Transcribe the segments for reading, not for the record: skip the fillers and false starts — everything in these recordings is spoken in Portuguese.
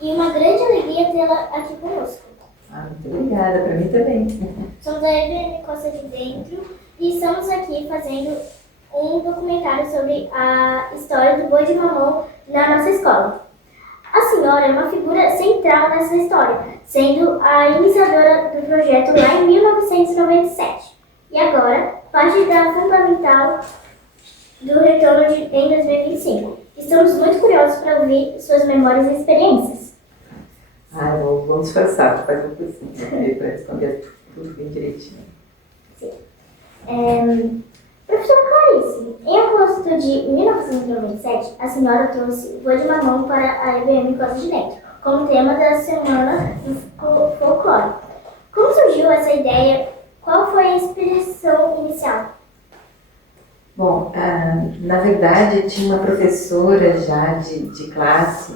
e uma grande alegria tê-la aqui conosco. Muito obrigada, para mim também. Somos a EBM Costa de Dentro e estamos aqui fazendo um documentário sobre a história do boi de mamão na nossa escola. A senhora é uma figura central nessa história, sendo a iniciadora do projeto lá em 1997. E agora, parte da fundamental do retorno em 2025. Estamos muito curiosos para ouvir suas memórias e experiências. Vamos disfarçar, para fazer um cursinho, para responder tudo bem direitinho. Sim. Professora Clarice, em agosto de 1997, a senhora trouxe o boi de mamão para a EBM Costa de Dentro, como tema da Semana do Folclore. Como surgiu essa ideia? Qual foi a inspiração inicial? Bom, na verdade, tinha uma professora já de classe,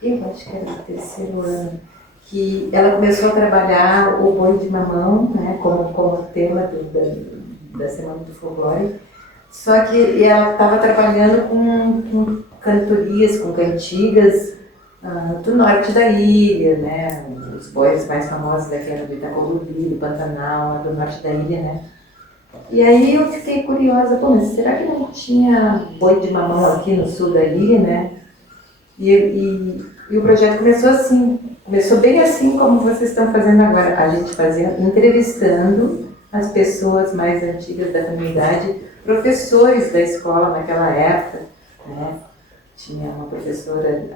eu acho que era do terceiro ano, que ela começou a trabalhar o boi de mamão, né, como tema da Semana do Folclore, só que ela estava trabalhando com cantorias, com cantigas do norte da ilha, né, os bois mais famosos daqui eram do Itacolobi, do Pantanal, do norte da ilha, né. E aí eu fiquei curiosa, mas será que não tinha boi de mamão aqui no sul da ilha, né? E o projeto começou assim, começou bem assim como vocês estão fazendo agora. A gente fazia, entrevistando as pessoas mais antigas da comunidade, professores da escola naquela época, né? Tinha uma professora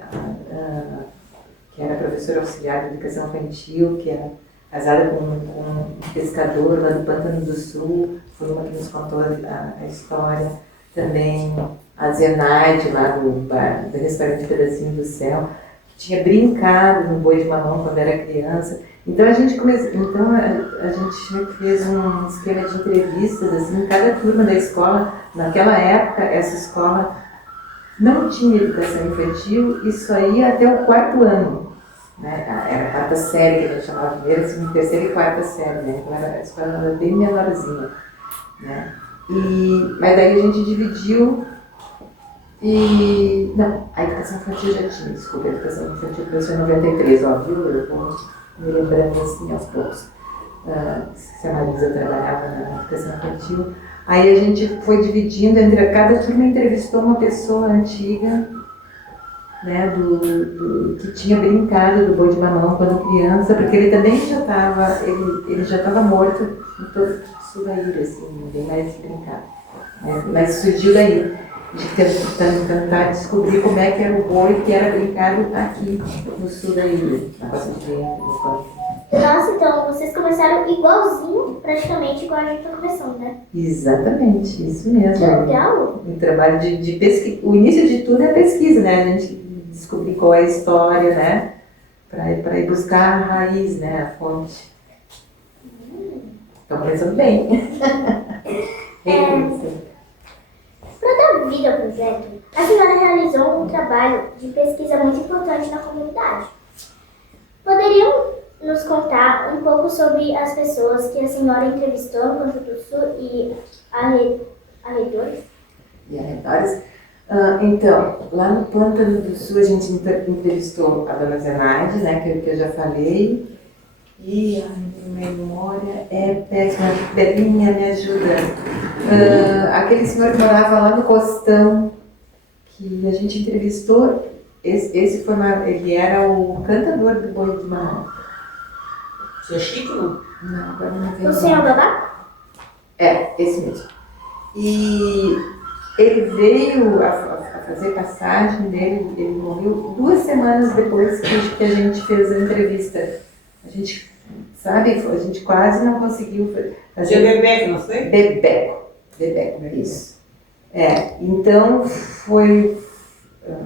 que era professora auxiliar de educação infantil, que era casada com um pescador lá do Pântano do Sul, foi uma que nos contou a história. Também a Zenaide, lá do restaurante Pedacinho do Céu, que tinha brincado no boi de mamão quando era criança. Então a gente fez um esquema de entrevistas assim, em cada turma da escola. Naquela época, essa escola não tinha educação infantil e só ia até o 4º ano. Né? Era a 4ª série, que a gente chamava primeira, segunda, terceira e 4ª série, né? Então a escola era bem menorzinha, né? Mas daí a gente dividiu não, a educação infantil já tinha, desculpa, a educação infantil começou em 93, ó, viu? Eu vou me lembrando assim aos poucos. Se a Marisa trabalhava na educação infantil, aí a gente foi dividindo entre cada turma, entrevistou uma pessoa antiga, né, que tinha brincado do boi de mamão quando criança, porque ele também já estava morto em todo o sul da ilha, assim, ninguém mais brincava. Mas surgiu daí, de tentar descobrir como é que era o boi que era brincado aqui no sul da ilha, na Costa de Dentro, no Costa. Nossa, então vocês começaram igualzinho, praticamente igual a gente está começando, né? Exatamente, isso mesmo. Que legal! Um trabalho de pesquisa. O início de tudo é pesquisa, né? A gente descobrir qual é a história, né? Para ir buscar a raiz, né? A fonte. Estão pensando bem. Para dar vida ao projeto, a senhora realizou um trabalho de pesquisa muito importante na comunidade. Poderiam nos contar um pouco sobre as pessoas que a senhora entrevistou no Pântano do Sul e arredores? E arredores? Então, lá no Pântano do Sul a gente entrevistou a dona Zenaide, né, que eu já falei, e a minha memória é péssima, Belinha, me ajuda. Aquele senhor que morava lá no Costão, que a gente entrevistou, ele era o cantador do boi de mamão. Seu Chico, não? Não, agora não vem. O senhor Babá? Esse mesmo. E ele veio a fazer passagem dele, ele morreu 2 semanas depois que a gente fez a entrevista. A gente, sabe, a gente quase não conseguiu fazer. Seu Bebeco, não foi? Bebeco, isso. Então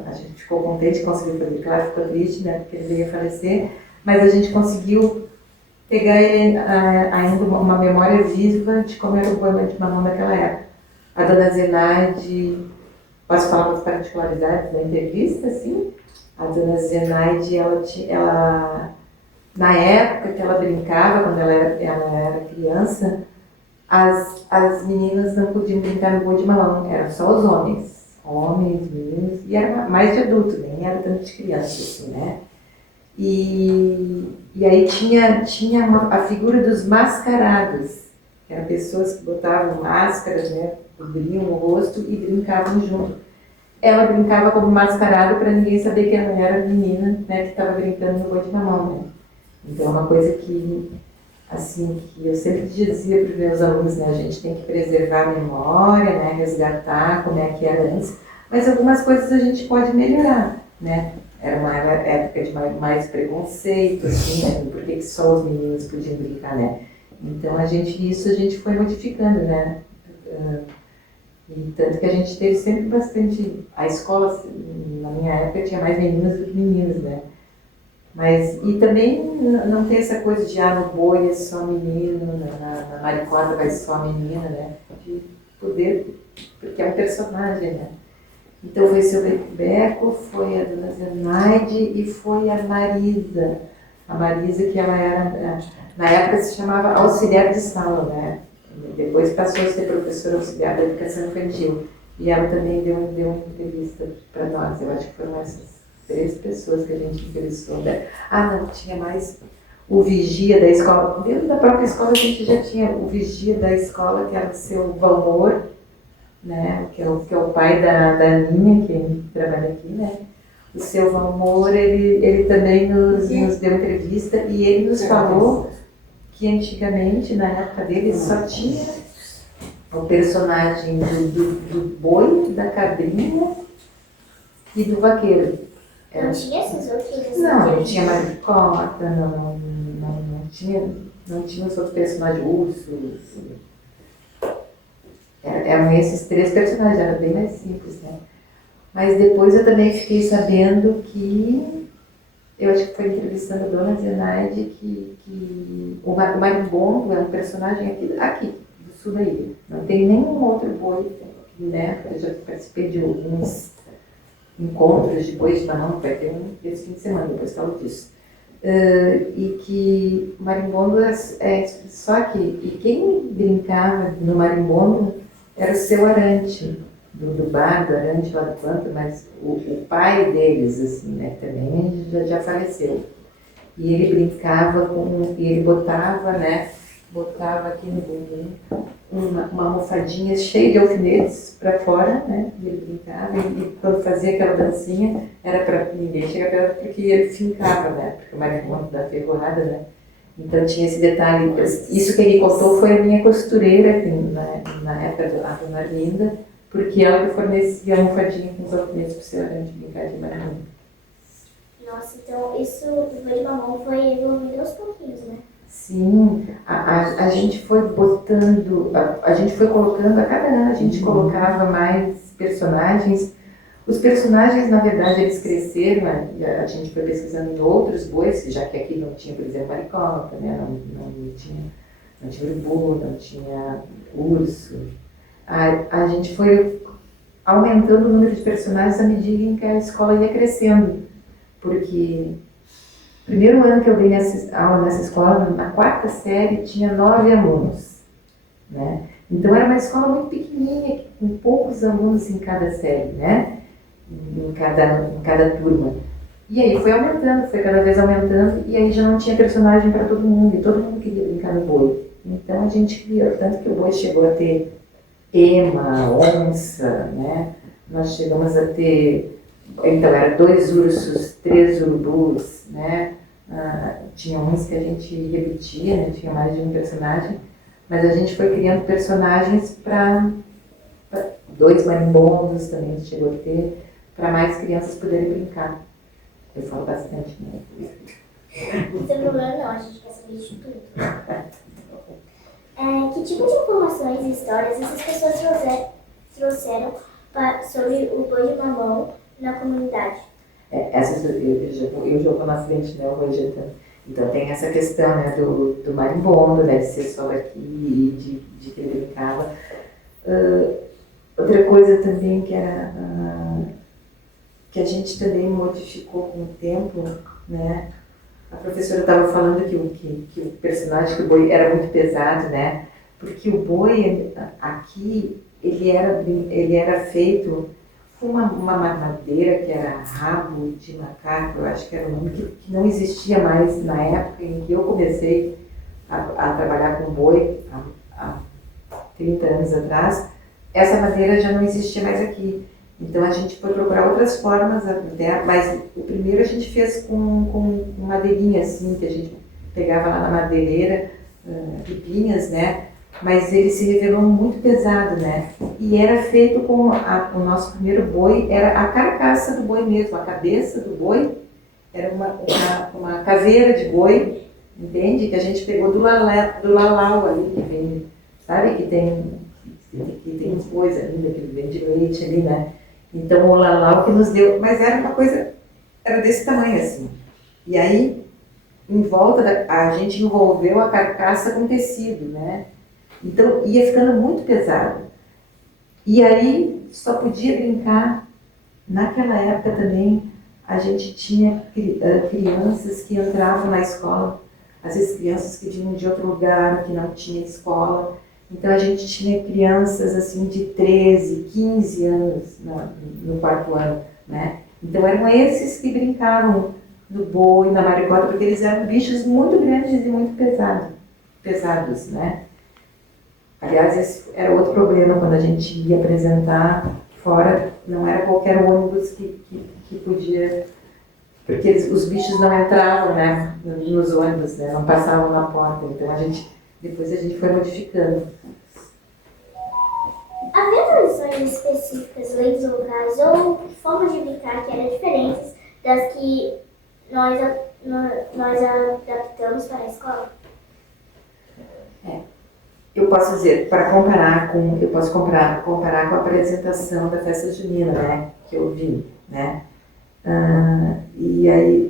a gente ficou contente de conseguir fazer, claro, ficou triste, né, porque ele veio a falecer, mas a gente conseguiu pegar ele ainda uma memória viva de como era o boi de mamão daquela época. A dona Zenaide, posso falar das particularidades da entrevista, assim? A dona Zenaide, ela na época que ela brincava, quando ela era criança, as meninas não podiam brincar no boi de mamão, eram só os homens, meninos, e era mais de adulto, nem era tanto de criança, assim, né? E aí tinha a figura dos mascarados, que eram pessoas que botavam máscaras, né, cobriam o rosto e brincavam junto. Ela brincava como mascarado para ninguém saber que ela era a menina, né, que estava brincando no boi de mamão, né. Então é uma coisa que, assim, que eu sempre dizia para os meus alunos, né, a gente tem que preservar a memória, né, resgatar como é que era antes, mas algumas coisas a gente pode melhorar, né. Era uma época de mais preconceito, assim, né, por que só os meninos podiam brincar, né. Então isso a gente foi modificando, né. E tanto que a gente teve sempre bastante. A escola, na minha época, tinha mais meninas do que meninos, né? Mas, e também não tem essa coisa de, no boi é só menino, na maricota vai só menina, né? De poder, porque é um personagem, né? Então foi o seu Beco, foi a dona Zenaide e foi a Marisa. A Marisa, que ela era, na época se chamava auxiliar de sala, né? Depois passou a ser professora auxiliar da educação infantil. E ela também deu uma entrevista para nós. Eu acho que foram essas 3 pessoas que a gente entrevistou. Não, tinha mais o vigia da escola. Dentro da própria escola a gente já tinha o vigia da escola, que era o seu Valmor, né? Que é o pai da Aninha, que trabalha aqui, né? O seu Valmor, ele também nos deu entrevista e ele nos falou que antigamente, na época dele, só tinha o personagem do boi, da cabrinha e do vaqueiro. Não tinha esses outros? Não tinha maricota, não tinha os outros personagens, urso. Eram esses 3 personagens, era bem mais simples, né? Mas depois eu também fiquei sabendo que, eu acho que foi entrevistando a dona Zenaide, que o marimbondo é um personagem aqui do sul da ilha. Não tem nenhum outro boi, né? Eu já participei de alguns encontros de bois de mamão, vai ter um esse fim de semana, depois falo disso. E que o marimbondo é só aqui. E quem brincava no marimbondo era o seu Arante, do bar do Arante lá do Pampa, mas o pai deles, assim, né, também já faleceu. E ele brincava e ele botava, né, aqui no bumbum uma almofadinha cheia de alfinetes para fora, né, e ele brincava, e quando fazia aquela dancinha, era para ninguém chegar perto, porque ele fincava, né, porque o marimbondo da ferroada, né. Então tinha esse detalhe. Isso que ele contou foi a minha costureira, que, na época da dona Arlinda, porque ela que fornecia a almofadinha com os alfinetes para o seu Arante brincar de marimbondo. Nossa, então isso do boi de mamão foi evoluindo aos pouquinhos, né? Sim, a gente foi botando, a gente foi colocando, a cada ano a gente colocava mais personagens. Os personagens, na verdade, eles cresceram, a gente foi pesquisando em outros bois, já que aqui não tinha, por exemplo, maricota, né? não tinha urubu, não tinha urso. A gente foi aumentando o número de personagens à medida em que a escola ia crescendo, porque primeiro ano que eu dei aula nessa escola, na 4ª série, tinha 9 alunos, né? Então era uma escola muito pequenininha, com poucos alunos em cada série, né? Em cada turma. E aí foi aumentando, foi cada vez aumentando, e aí já não tinha personagem para todo mundo, e todo mundo queria brincar no boi. Então a gente criou, tanto que o boi chegou a ter ema, onça, né? Nós chegamos a ter, então era 2 ursos, 3 urubus, né? Tinha uns que a gente repetia, né? Tinha mais de um personagem, mas a gente foi criando personagens para 2 marimbondos também a gente chegou a ter, para mais crianças poderem brincar. Eu falo bastante, né? Não tem problema não, a gente quer saber de tudo. Que tipo de informações e histórias essas pessoas trouxeram sobre o boi de mamão na comunidade? Essas eu já vou na frente, né? Eu vou adiantando. Então tem essa questão, né, do marimbondo, né, de ser só aqui e de que ele brincava. Outra coisa também que era que a gente também modificou com o tempo, né? A professora estava falando que o personagem, que o boi era muito pesado, né? Porque o boi aqui, ele era feito uma madeira que era rabo de macaco, eu acho que era um nome que não existia mais na época em que eu comecei a trabalhar com boi, há 30 anos atrás. Essa madeira já não existia mais aqui. Então a gente foi procurar outras formas, até, mas o primeiro a gente fez com madeirinha assim, que a gente pegava lá na madeireira, pipinhas, né? Mas ele se revelou muito pesado, né? E era feito com o nosso primeiro boi, era a carcaça do boi mesmo, a cabeça do boi, era uma caveira de boi, entende? Que a gente pegou do lalau ali, que vem, sabe? Que tem uns bois ainda, que vem de leite ali, né? Então o lalau que nos deu, mas era uma coisa, era desse tamanho assim. E aí, em volta, a gente envolveu a carcaça com tecido, né? Então ia ficando muito pesado. E aí só podia brincar. Naquela época também a gente tinha crianças que entravam na escola, às vezes crianças que vinham de outro lugar, que não tinha escola. Então a gente tinha crianças assim de 13, 15 anos no quarto ano, né? Então eram esses que brincavam no boi, na maricota, porque eles eram bichos muito grandes e muito pesados, né? Aliás, esse era outro problema quando a gente ia apresentar fora, não era qualquer ônibus que podia, porque os bichos não entravam, né, nos ônibus, né, não passavam na porta, então depois a gente foi modificando. Havia lições específicas, leis locais ou formas de brincar que eram diferentes das que nós adaptamos para a escola? Eu posso dizer, eu posso comparar com a apresentação da festa junina, né, que eu vi, né, e aí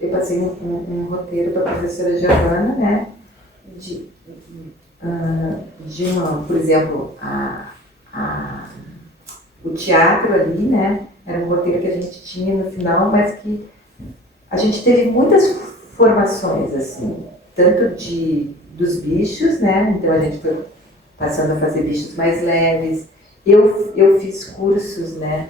eu passei um roteiro para a professora Giovana, né, de por exemplo, o teatro ali, né, era um roteiro que a gente tinha no final, mas que a gente teve muitas formações, assim, tanto dos bichos, né? Então a gente foi passando a fazer bichos mais leves. Eu fiz cursos, né?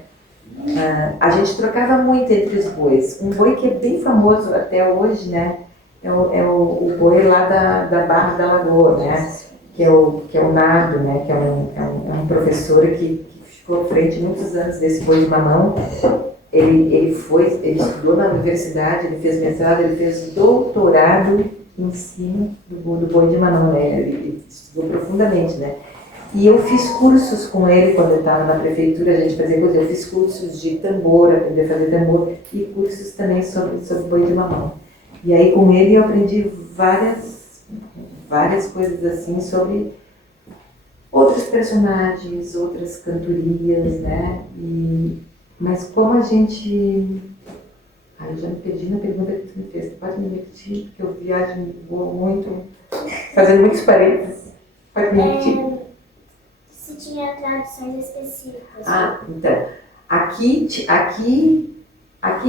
A gente trocava muito entre os bois. Um boi que é bem famoso até hoje, né? É o boi lá da Barra da Lagoa, né? Que é o Nardo, né? Que é um professor que ficou à frente muitos anos desse boi de mamão. Ele estudou na universidade, ele fez mestrado, ele fez doutorado em cima do boi de mamão, né? Ele estudou profundamente, né? E eu fiz cursos com ele quando eu estava na prefeitura, a gente fazia coisa, eu fiz cursos de tambor, aprendi a fazer tambor, e cursos também sobre boi de mamão. E aí com ele eu aprendi várias coisas assim sobre outros personagens, outras cantorias, né? Mas como a gente... eu já me perdi na pergunta que você me fez. Você pode me repetir? Porque eu viajo muito, fazendo muitos parênteses. Pode me repetir? Se tinha tradições específicas. Então. Aqui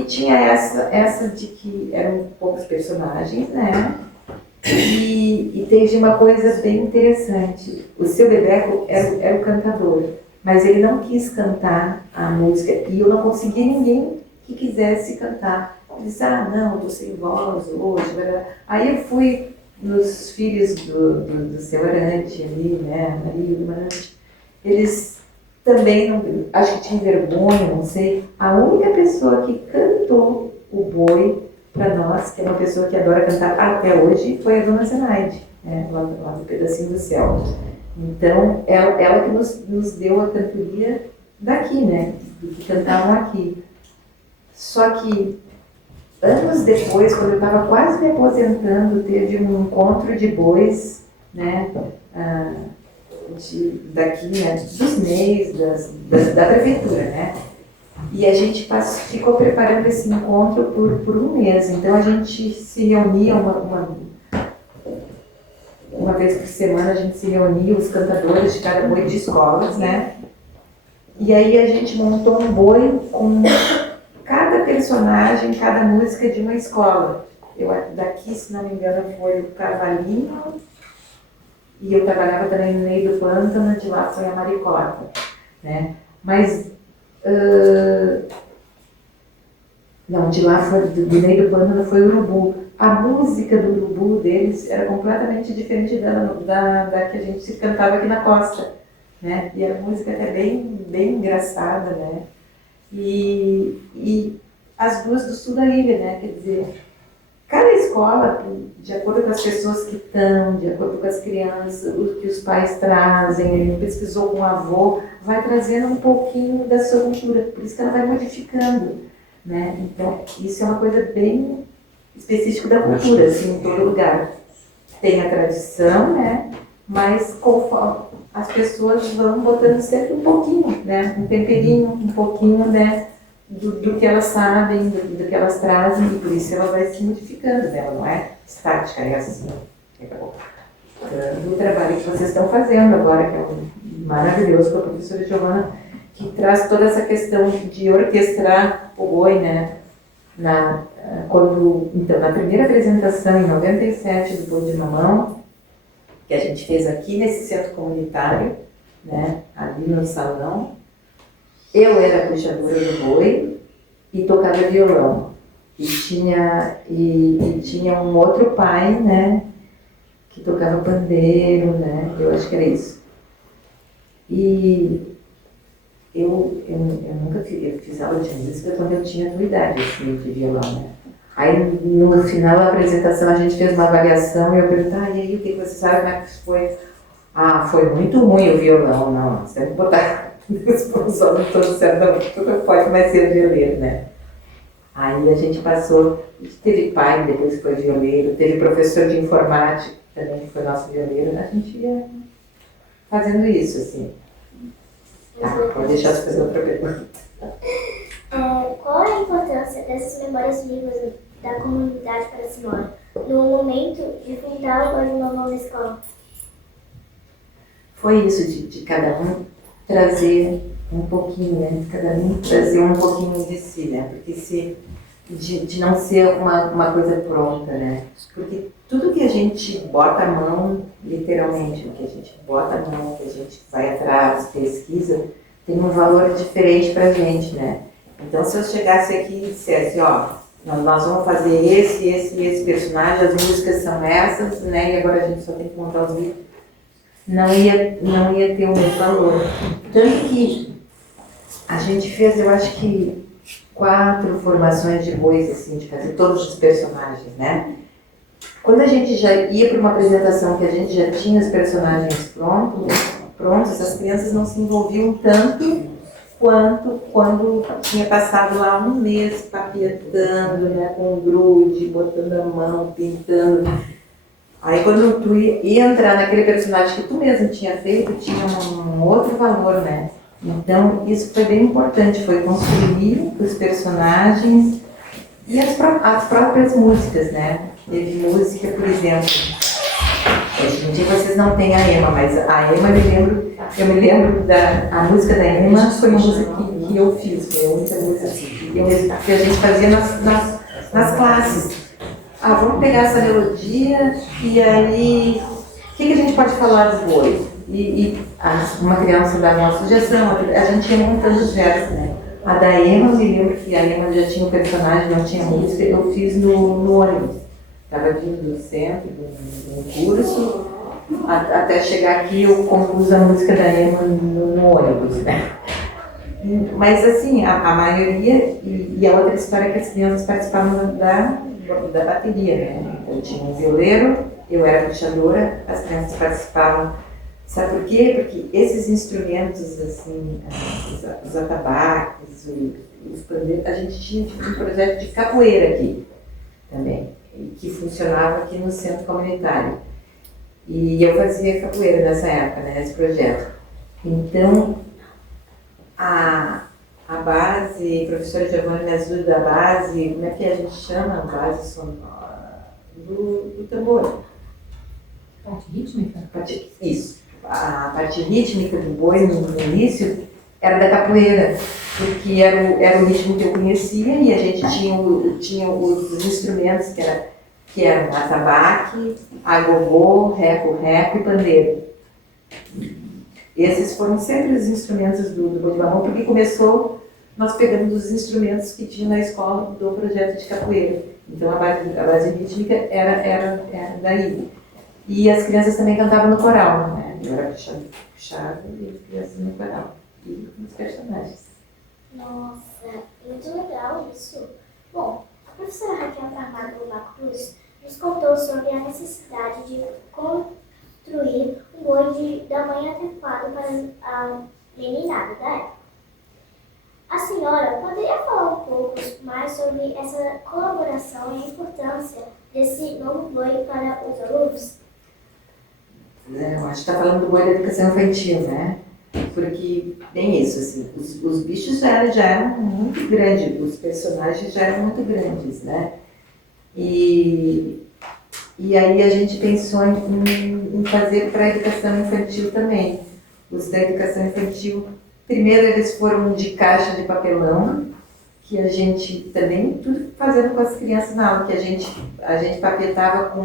tinha essa de que eram poucos personagens, né? E teve uma coisa bem interessante. O Seu Bebeco era o cantador, mas ele não quis cantar a música e eu não consegui ninguém que quisesse cantar. Ele disse, não, estou sem voz hoje. Aí eu fui nos filhos do Seu Arante ali, né, Maria e do Arante. Eles também, acho que tinham vergonha, não sei. A única pessoa que cantou o boi para nós, que é uma pessoa que adora cantar até hoje, foi a Dona Zenaide, né, lá do Pedacinho do Céu. Então, ela que nos deu a cantoria daqui, né, do que cantavam aqui. Só que, anos depois, quando eu estava quase me aposentando, teve um encontro de bois, né, daqui, né, dos MEIs, da prefeitura, né? E a gente ficou preparando esse encontro por um mês. Então a gente se reunia uma vez por semana, a gente se reunia, os cantadores de cada boi de escolas, né? E aí a gente montou um boi com cada personagem, cada música de uma escola. Daqui, se não me engano, foi o Cavalinho, e eu trabalhava também no meio do pântano, de lá foi a Maricota, né? Mas Não, de lá foi, do meio do pântano foi o urubu. A música do urubu deles era completamente diferente da que a gente cantava aqui na costa, né? E a música é bem engraçada, né? E as duas do sul da ilha, né? Quer dizer, cada escola, de acordo com as pessoas que estão, de acordo com as crianças, o que os pais trazem, ele pesquisou com o avô, vai trazendo um pouquinho da sua cultura, por isso que ela vai modificando, né? Então, isso é uma coisa bem específica da cultura, assim, em todo lugar. Tem a tradição, né? Mas conforme as pessoas vão botando sempre um pouquinho, né? Um temperinho, um pouquinho, né? Do que elas sabem, do que elas trazem, e por isso ela vai se modificando, né? Ela não é estática, é assim. Do trabalho que vocês estão fazendo agora, que é maravilhoso com a professora Giovana, que traz toda essa questão de orquestrar o boi, né? Então, na primeira apresentação, em 97, do Boi de Mamão, que a gente fez aqui nesse centro comunitário, né? Ali no salão, eu era puxadora do boi e tocava violão. E tinha um outro pai, né? Que tocava pandeiro, né? Eu acho que era isso. E eu nunca fiz aula de música quando eu tinha a tua idade, assim, de violão, né? Aí no final da apresentação a gente fez uma avaliação e eu perguntei, e aí, o que você sabe, como é que foi? Ah, foi muito ruim o violão, não, você tem que botar os homens todos certo, não, tu não pode mais ser violeiro, né? Aí a gente passou, teve pai, depois foi violeiro, teve professor de informática também, que foi nosso violeiro, a gente ia fazendo isso, assim. Tá, pode deixar de fazer outra pergunta. Qual é a importância dessas memórias vivas da comunidade para a senhora no momento de fundar o Boi de Mamão na escola? Foi isso, de cada um trazer um pouquinho, né? Cada um trazer um pouquinho de si, né? Porque de não ser uma coisa pronta, né? Porque tudo que a gente bota a mão, literalmente, o que a gente bota a mão, que a gente vai atrás, pesquisa, tem um valor diferente pra gente, né? Então, se eu chegasse aqui e dissesse, ó, nós vamos fazer esse personagem, as músicas são essas, né? E agora a gente só tem que montar os vídeos, não ia ter o mesmo valor. Tanto que a gente fez, eu acho que 4 formações de bois, assim, de fazer todos os personagens, né? Quando a gente já ia para uma apresentação que a gente já tinha os personagens prontos, as crianças não se envolviam tanto quanto quando tinha passado lá um mês papietando, né, com grude, botando a mão, pintando. Aí quando tu ia entrar naquele personagem que tu mesmo tinha feito, tinha um outro valor, né? Então isso foi bem importante, foi construir os personagens e as próprias músicas, né? Teve música, por exemplo, hoje em dia vocês não têm a Ema, mas a Ema eu me lembro a música da Ema foi uma música que eu fiz, foi a única música que a gente fazia nas classes. Ah, vamos pegar essa melodia e aí, o que a gente pode falar do boi? Uma criança dava uma sugestão, a gente ia montando os versos, né? A da Ema, eu me lembro que a Ema já tinha um personagem, não tinha música, eu fiz no ônibus. Estava vindo do centro, do curso, até chegar aqui eu compus a música da Ema no ônibus, né? Mas assim, a maioria, e a outra história é que as crianças participavam da bateria, né? Então tinha um violeiro, eu era puxadora, as crianças participavam. Sabe por quê? Porque esses instrumentos, assim, os atabaques, os pandeiros, a gente tinha um projeto de capoeira aqui também, que funcionava aqui no centro comunitário. E eu fazia capoeira nessa época, né, nesse projeto. Então, a base, a professora Giovana me ajuda da base, como é que a gente chama a base sonora? Do tambor. Parte rítmica? Isso. A parte rítmica do boi no início era da capoeira, porque era o ritmo que eu conhecia e a gente tinha os instrumentos que eram atabaque, agogô, reco-reco e pandeiro. Esses foram sempre os instrumentos do Boi de Mamão, porque começou nós pegamos os instrumentos que tinha na escola do projeto de capoeira. Então a base rítmica era daí. E as crianças também cantavam no coral, né? Eu era puxada e as crianças no coral. E os personagens. Nossa, muito legal isso. Bom, a professora Raquel Camargo Macruz nos contou sobre a necessidade de construir um boi de tamanho adequado para a meninada da época. A senhora poderia falar um pouco mais sobre essa colaboração e a importância desse novo boi para os alunos? Eu acho que está falando do boi da educação infantil, né? Porque tem isso, assim, os bichos já eram muito grandes, os personagens já eram muito grandes, né? E aí a gente pensou em fazer para a educação infantil também. Os da educação infantil, primeiro eles foram de caixa de papelão, que a gente também, tudo fazendo com as crianças na aula, que a gente papetava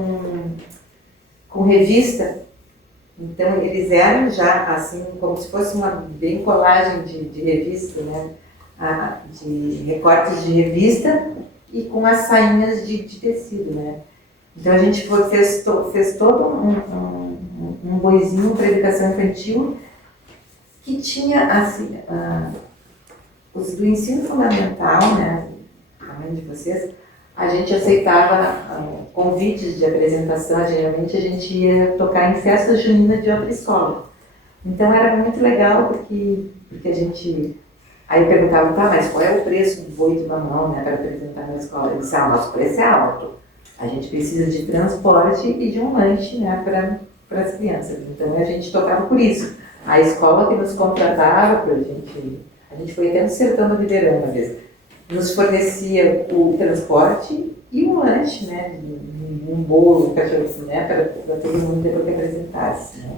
com revista. Então eles eram já assim, como se fosse uma bem colagem de revista, né? De recortes de revista e com as sainhas de tecido, né? Então a gente fez todo um boizinho para educação infantil que tinha assim, os do ensino fundamental, né? Além de vocês, a gente aceitava convites de apresentação, geralmente a gente ia tocar em festa junina de outra escola. Então era muito legal porque a gente aí perguntava, tá, mas qual é o preço do boi de mamão, né, para apresentar na escola? Eu disse, nosso preço é alto. A gente precisa de transporte e de um lanche, né, para as crianças. Então a gente tocava por isso. A escola que nos contratava para a gente foi até no sertão do Ribeirão uma vez, nos fornecia o transporte e um lanche, né, um bolo, um cachorro, né, para todo mundo ter que apresentasse. Né.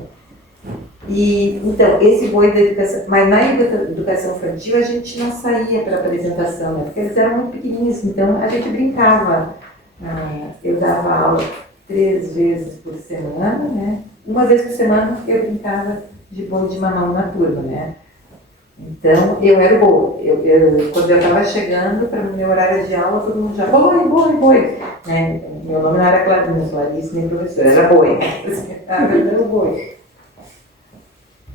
E, então, esse boi da educação, mas na educação infantil a gente não saía para apresentação, né, porque eles eram muito pequenininhos, então a gente brincava. Eu dava aula 3 vezes por semana, né, uma vez por semana eu brincava de boi de mamão na turma, né. Então, eu era o boi. Quando eu estava chegando para o meu horário de aula, todo mundo já, boi. Né? Meu nome não era Clarice, nem professora, era boi. Eu era o boi.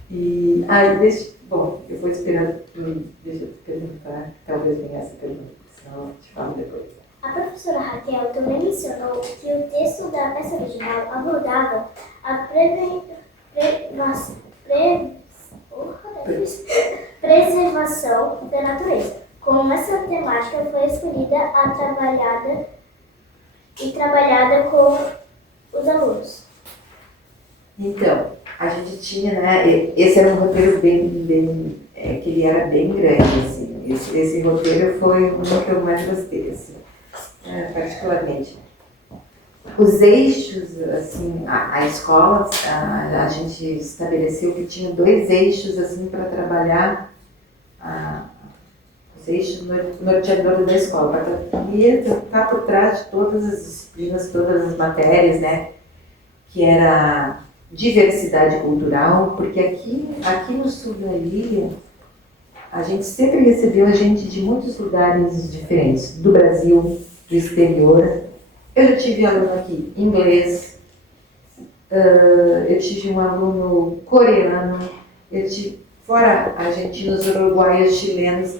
E bom, eu vou esperando, deixa eu te perguntar, talvez venha essa pergunta, senão eu te falo depois. A professora Raquel também mencionou que o texto da peça original abordava a preservação da natureza. Como essa temática foi escolhida e trabalhada com os alunos. Então, a gente tinha, né, esse era um roteiro que ele era bem grande, assim. Esse roteiro foi um que eu mais gostei, assim, particularmente. Os eixos, assim, a escola, a gente estabeleceu que tinha 2 eixos, assim, para trabalhar os eixos norteadores da escola, para estar por trás de todas as disciplinas, todas as matérias, né, que era diversidade cultural, porque aqui no sul da ilha, a gente sempre recebeu gente de muitos lugares diferentes, do Brasil, do exterior. Eu já tive aluno aqui inglês, eu tive um aluno coreano, eu tive, fora argentinos, uruguaios, chilenos,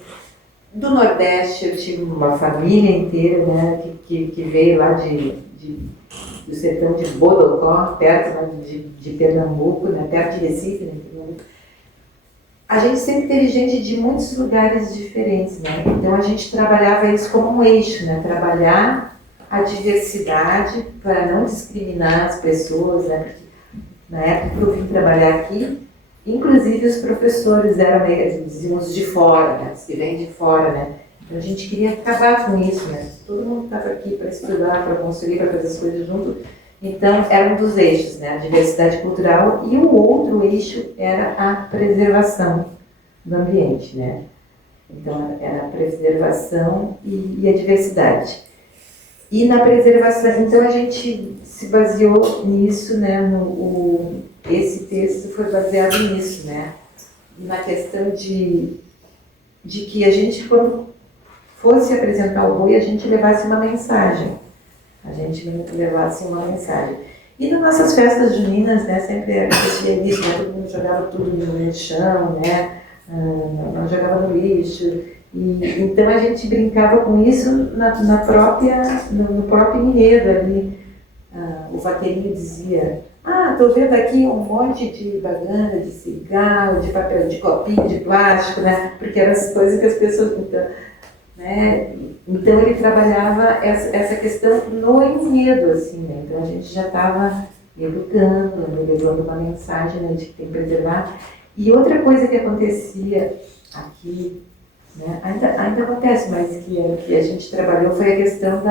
do Nordeste eu tive uma família inteira, né, que veio lá do sertão de Bodocó, perto, né, de Pernambuco, né, perto de Recife, né, a gente sempre teve gente de muitos lugares diferentes, né, então a gente trabalhava isso como um eixo, né, trabalhar a diversidade para não discriminar as pessoas, né, porque na época que eu vim trabalhar aqui, inclusive os professores eram, diziam os de fora, né, os que vêm de fora, né, então a gente queria acabar com isso, né, todo mundo estava aqui para estudar, para construir, para fazer as coisas junto, então era um dos eixos, né, a diversidade cultural, e o outro eixo era a preservação do ambiente, né, então era a preservação e a diversidade. E na preservação, então a gente se baseou nisso, né, esse texto foi baseado nisso, né, na questão de de que a gente, quando fosse apresentar o boi, a gente levasse uma mensagem. A gente levasse uma mensagem. E nas nossas festas juninas, né, sempre acontecia isso, né, todo mundo jogava tudo no chão, né, não jogava no lixo. E, então a gente brincava com isso no próprio enredo ali. O vaqueirinho dizia: tô vendo aqui um monte de bagana, de cigarro, de papel, de copinho, de plástico, né? Porque eram as coisas que as pessoas... né? Então ele trabalhava essa questão no enredo, assim, né? Então a gente já estava educando, levando uma mensagem, né, de que tem que preservar. E outra coisa que acontecia aqui, né, ainda acontece, mas que a gente trabalhou foi a questão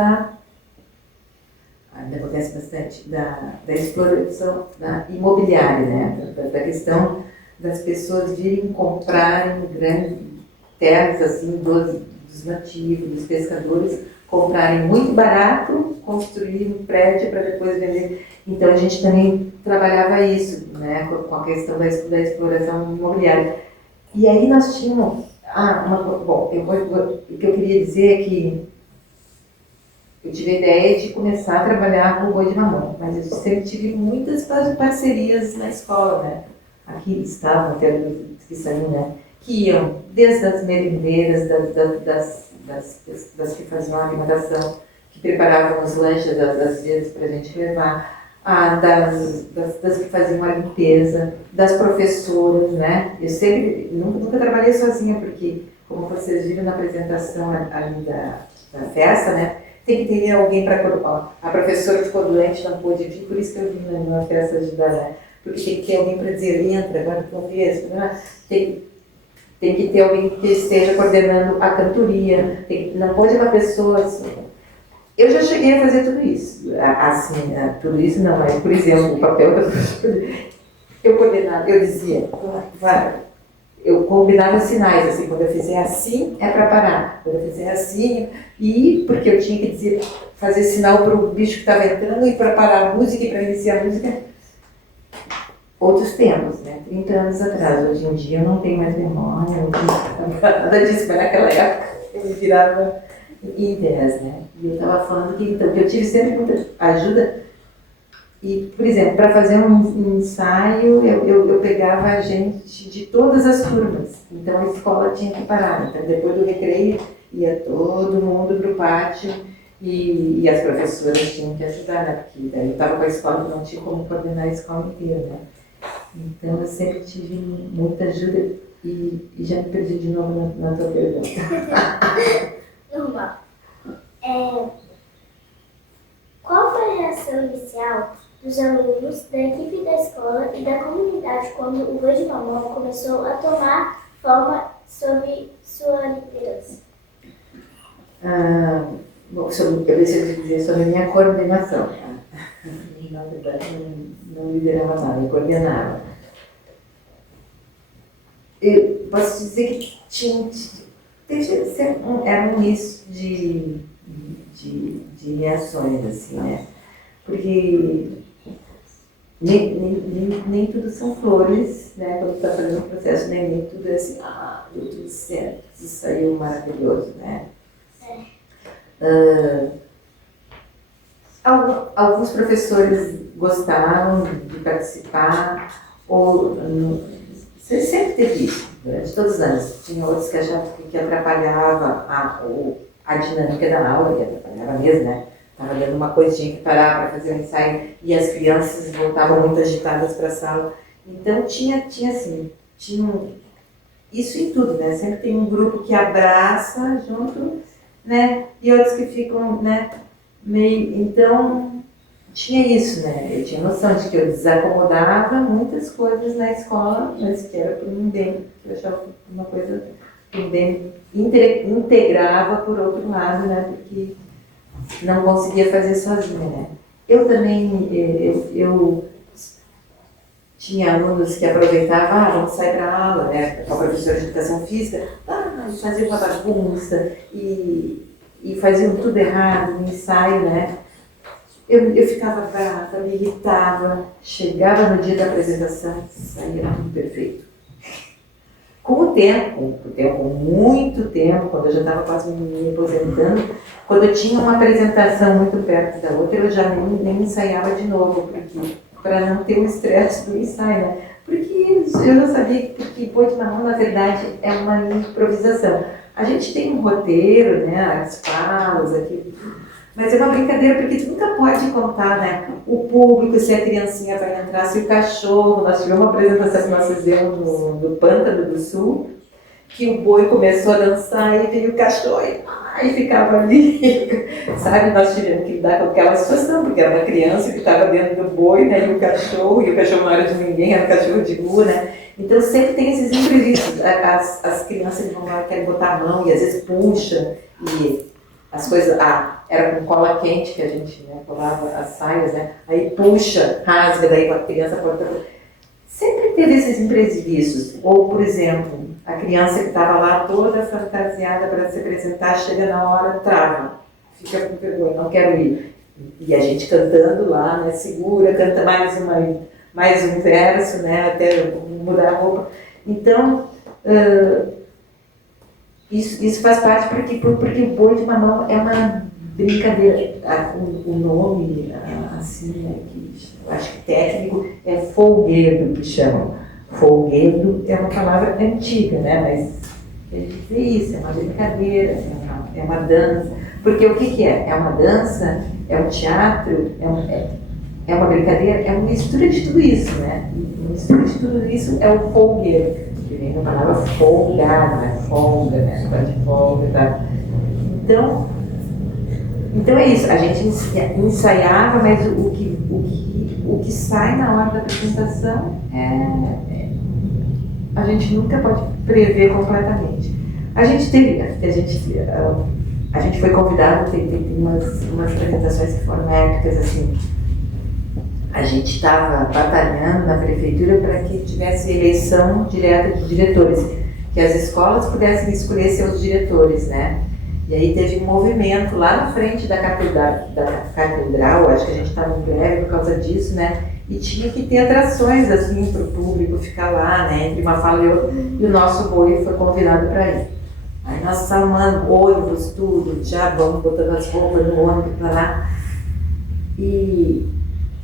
ainda acontece bastante, da exploração imobiliária, né, da questão das pessoas virem comprarem grandes terras assim, dos nativos, dos pescadores, comprarem muito barato, construir um prédio para depois vender. Então a gente também trabalhava isso, né, com a questão da exploração imobiliária. E aí nós tínhamos, o que eu queria dizer é que eu tive a ideia de começar a trabalhar com o boi de mamão, mas eu sempre tive muitas parcerias na escola, né? Aqui estavam, até que saíam, né? Que iam desde as merendeiras, das que faziam a alimentação, que preparavam os lanches das vezes para a gente levar, das que faziam a limpeza, das professoras, né? Eu sempre, nunca trabalhei sozinha, porque, como vocês viram na apresentação ali da festa, né? Tem que ter alguém para... A professora ficou doente, não pôde vir, por isso que eu vim na festa ajudar, né? Porque tem que ter alguém para dizer: entra, agora tu vês, né? Tem que ter alguém que esteja coordenando a cantoria, não pode uma pessoa assim. Eu já cheguei a fazer tudo isso, assim, tudo isso não, mas, por exemplo, o papel eu coordenava, eu dizia, eu combinava sinais, assim, quando eu fizer assim, é para parar, quando eu fizer assim, porque eu tinha que dizer, fazer sinal para o bicho que estava entrando e para parar a música e para iniciar a música. Outros tempos, né? 30 anos atrás. Hoje em dia eu não tenho mais memória, não tenho nada disso, mas naquela época eu me virava em ideias, né? E eu estava falando que eu tive sempre muita ajuda. E, por exemplo, para fazer um ensaio, eu pegava gente de todas as turmas. Então a escola tinha que parar. Então depois do recreio ia todo mundo para o pátio e as professoras tinham que ajudar, né? Porque daí eu estava com a escola, não tinha como coordenar a escola inteira, né? Então eu sempre tive muita ajuda e já me perdi de novo na tua pergunta. Normal. Qual foi a reação inicial dos alunos, da equipe da escola e da comunidade quando o Boi de Mamão começou a tomar forma sob sua liderança? Bom, eu preciso dizer sobre a minha coordenação. Na verdade, não liderava nada, eu coordenava. Eu posso dizer que era um misto de reações, assim, né? Porque nem tudo são flores, né? Quando está fazendo um processo, nem tudo é assim, deu tudo certo, isso saiu maravilhoso, né? Alguns professores gostaram de participar, sempre teve isso, durante todos os anos. Tinha outros que achavam que atrapalhava a dinâmica da aula, que atrapalhava mesmo, né? Estava dando uma coisa, tinha que parar para fazer um ensaio e as crianças voltavam muito agitadas para a sala. Então tinha isso em tudo, né? Sempre tem um grupo que abraça junto, né? E outros que ficam, né? Então tinha isso, né? Eu tinha noção de que eu desacomodava muitas coisas na escola, mas que era por um bem, que eu achava uma coisa por um bem, integrava por outro lado, né? Porque não conseguia fazer sozinha, né? Eu também, eu tinha alunos que aproveitavam, vamos sair para a aula, né? Com a professora de educação física, faziam uma bagunça e faziam tudo errado no ensaio, né? Eu ficava brava, me irritava, chegava no dia da apresentação, saía tudo perfeito. Com o tempo, muito tempo, quando eu já estava quase me aposentando, quando eu tinha uma apresentação muito perto da outra, eu já nem ensaiava de novo, para não ter o estresse do ensaio, né? Porque eu não sabia que Boi de Mamão, na verdade, é uma improvisação. A gente tem um roteiro, né, as falas aqui, mas é uma brincadeira porque tu nunca pode contar, né, o público, se a criancinha vai entrar, se o cachorro. Nós tivemos uma apresentação que nós fizemos no Pântano do Sul, que o boi começou a dançar e veio o cachorro e ficava ali, sabe? Nós tivemos que lidar com aquela situação, porque era uma criança que estava dentro do boi, né, e o cachorro não era de ninguém, era um cachorro de rua, né? Então sempre tem esses imprevistos. As crianças vão lá, querem botar a mão e às vezes puxa, e as coisas, era com cola quente que a gente, né, colava as saias, né? Aí puxa, rasga, daí a criança pode... Sempre teve esses imprevistos. Ou, por exemplo, a criança que estava lá toda fantasiada para se apresentar, chega na hora, trava, fica com vergonha, não quero ir. E a gente cantando lá, né, segura, canta mais um verso, né, até mudar a roupa. Então, isso faz parte porque o Boi de Mamão é uma brincadeira. O nome, assim, né, que acho que técnico, é folguedo que chamam. Folguedo é uma palavra antiga, né, mas quer dizer isso, é uma brincadeira, é uma dança. Porque o que é? É uma dança, é um teatro, é uma brincadeira, é uma mistura de tudo isso, né? E mistura de tudo isso é o folguedo, que vem da palavra folgar, né? Folga, né? De folga, tá? Então é isso, a gente ensaiava, mas o que sai na hora da apresentação a gente nunca pode prever completamente. A gente foi convidado, tem umas apresentações que foram épicas, assim. A gente estava batalhando na prefeitura para que tivesse eleição direta de diretores, que as escolas pudessem escolher seus diretores, né? E aí teve um movimento lá na frente da catedral, acho que a gente estava em greve por causa disso, né? E tinha que ter atrações assim para o público ficar lá, né? Entre uma fala e outra, e o nosso boi foi convidado para ir. Aí nós arrumando ônibus, tudo, já vamos botando as roupas no ônibus para lá. E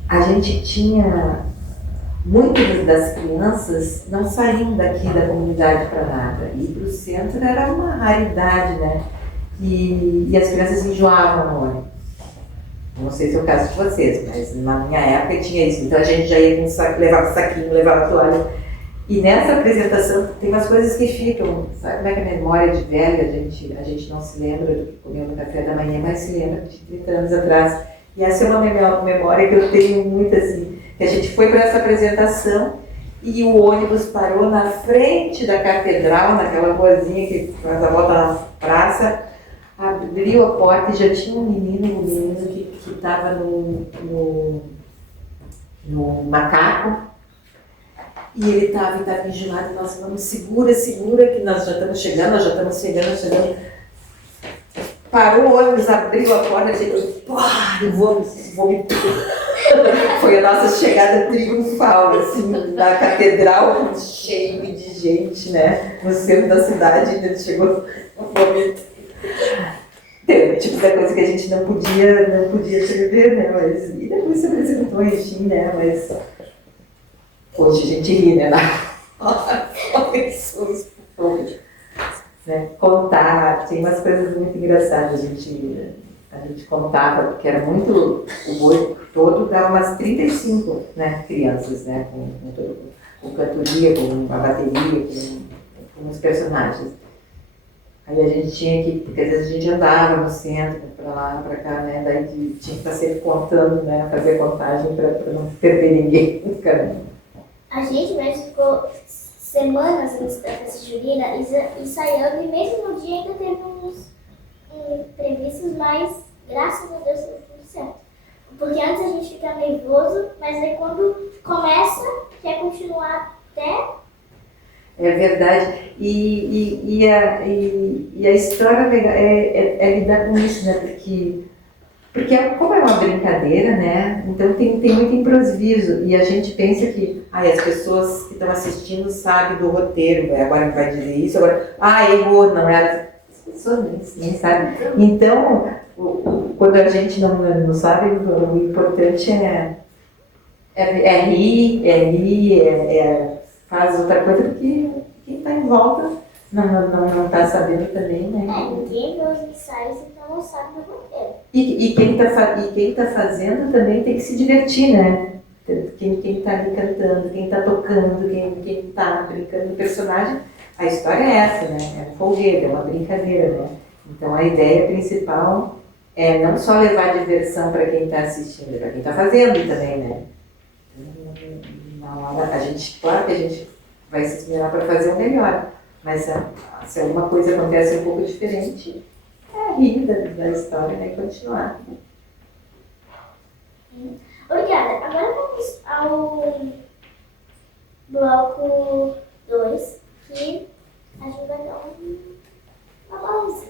a gente tinha, muitas das crianças não saíam daqui da comunidade para nada. Ir para o centro era uma raridade, né? E as crianças enjoavam no ônibus. Não sei se é o caso de vocês, mas na minha época tinha isso. Então a gente já ia levava saquinho, levava toalha. E nessa apresentação tem umas coisas que ficam, sabe como é que a memória de velho, a gente não se lembra do que comeu no café da manhã, mas se lembra de 30 anos atrás. E essa é uma memória que eu tenho muito assim, que a gente foi para essa apresentação e o ônibus parou na frente da catedral, naquela ruazinha que faz a volta na praça, abriu a porta e já tinha um menino que estava no macaco. E ele estava engelado, nós falamos, segura, que nós já estamos chegando. Parou o ônibus, abriu a porta, a gente vomitou. Foi a nossa chegada triunfal, assim, na catedral, cheio de gente, né? No centro da cidade, ainda chegou vomito. Tipo da coisa que a gente não podia escrever, né? Mas, e depois se apresentou, enfim, né? Mas hoje a gente ri, né? Né? Contar, tem umas coisas muito engraçadas. A gente contava, porque era muito. O boi todo dava umas 35, né, crianças, né? Com cantoria, com a bateria, com os personagens. Aí a gente tinha que, porque às vezes a gente andava no centro, para lá, para cá, né? Daí tinha que estar sempre contando, né? Fazer contagem para não perder ninguém no caminho. A gente mesmo ficou semanas antes da festa junina ensaiando, e mesmo no dia ainda teve uns imprevistos, mas graças a Deus deu tudo certo. Porque antes a gente fica nervoso, mas aí quando começa, quer continuar até. É verdade. E a história é lidar com isso, né? Porque Porque como é uma brincadeira, né? Então tem muito improviso. E a gente pensa que as pessoas que estão assistindo sabem do roteiro, agora vai dizer isso, agora, errou, não era. As pessoas nem sabem. Então, quando a gente não sabe, o importante é rir, faz outra coisa, porque quem está em volta não está sabendo também, né? Ninguém vê os ensaios, então não sabe do roteiro. E quem tá fazendo também tem que se divertir, né? Quem tá ali cantando, quem tá tocando, quem tá brincando do personagem, a história é essa, né? É um folguedo, é uma brincadeira, né? Então a ideia principal é não só levar diversão para quem está assistindo, é para quem está fazendo também, né? Claro que a gente vai se esmerar para fazer o melhor, mas se alguma coisa acontece um pouco diferente, rir da história, né? E continuar. Obrigada. Agora vamos ao bloco 2, que a gente vai dar uma pausa.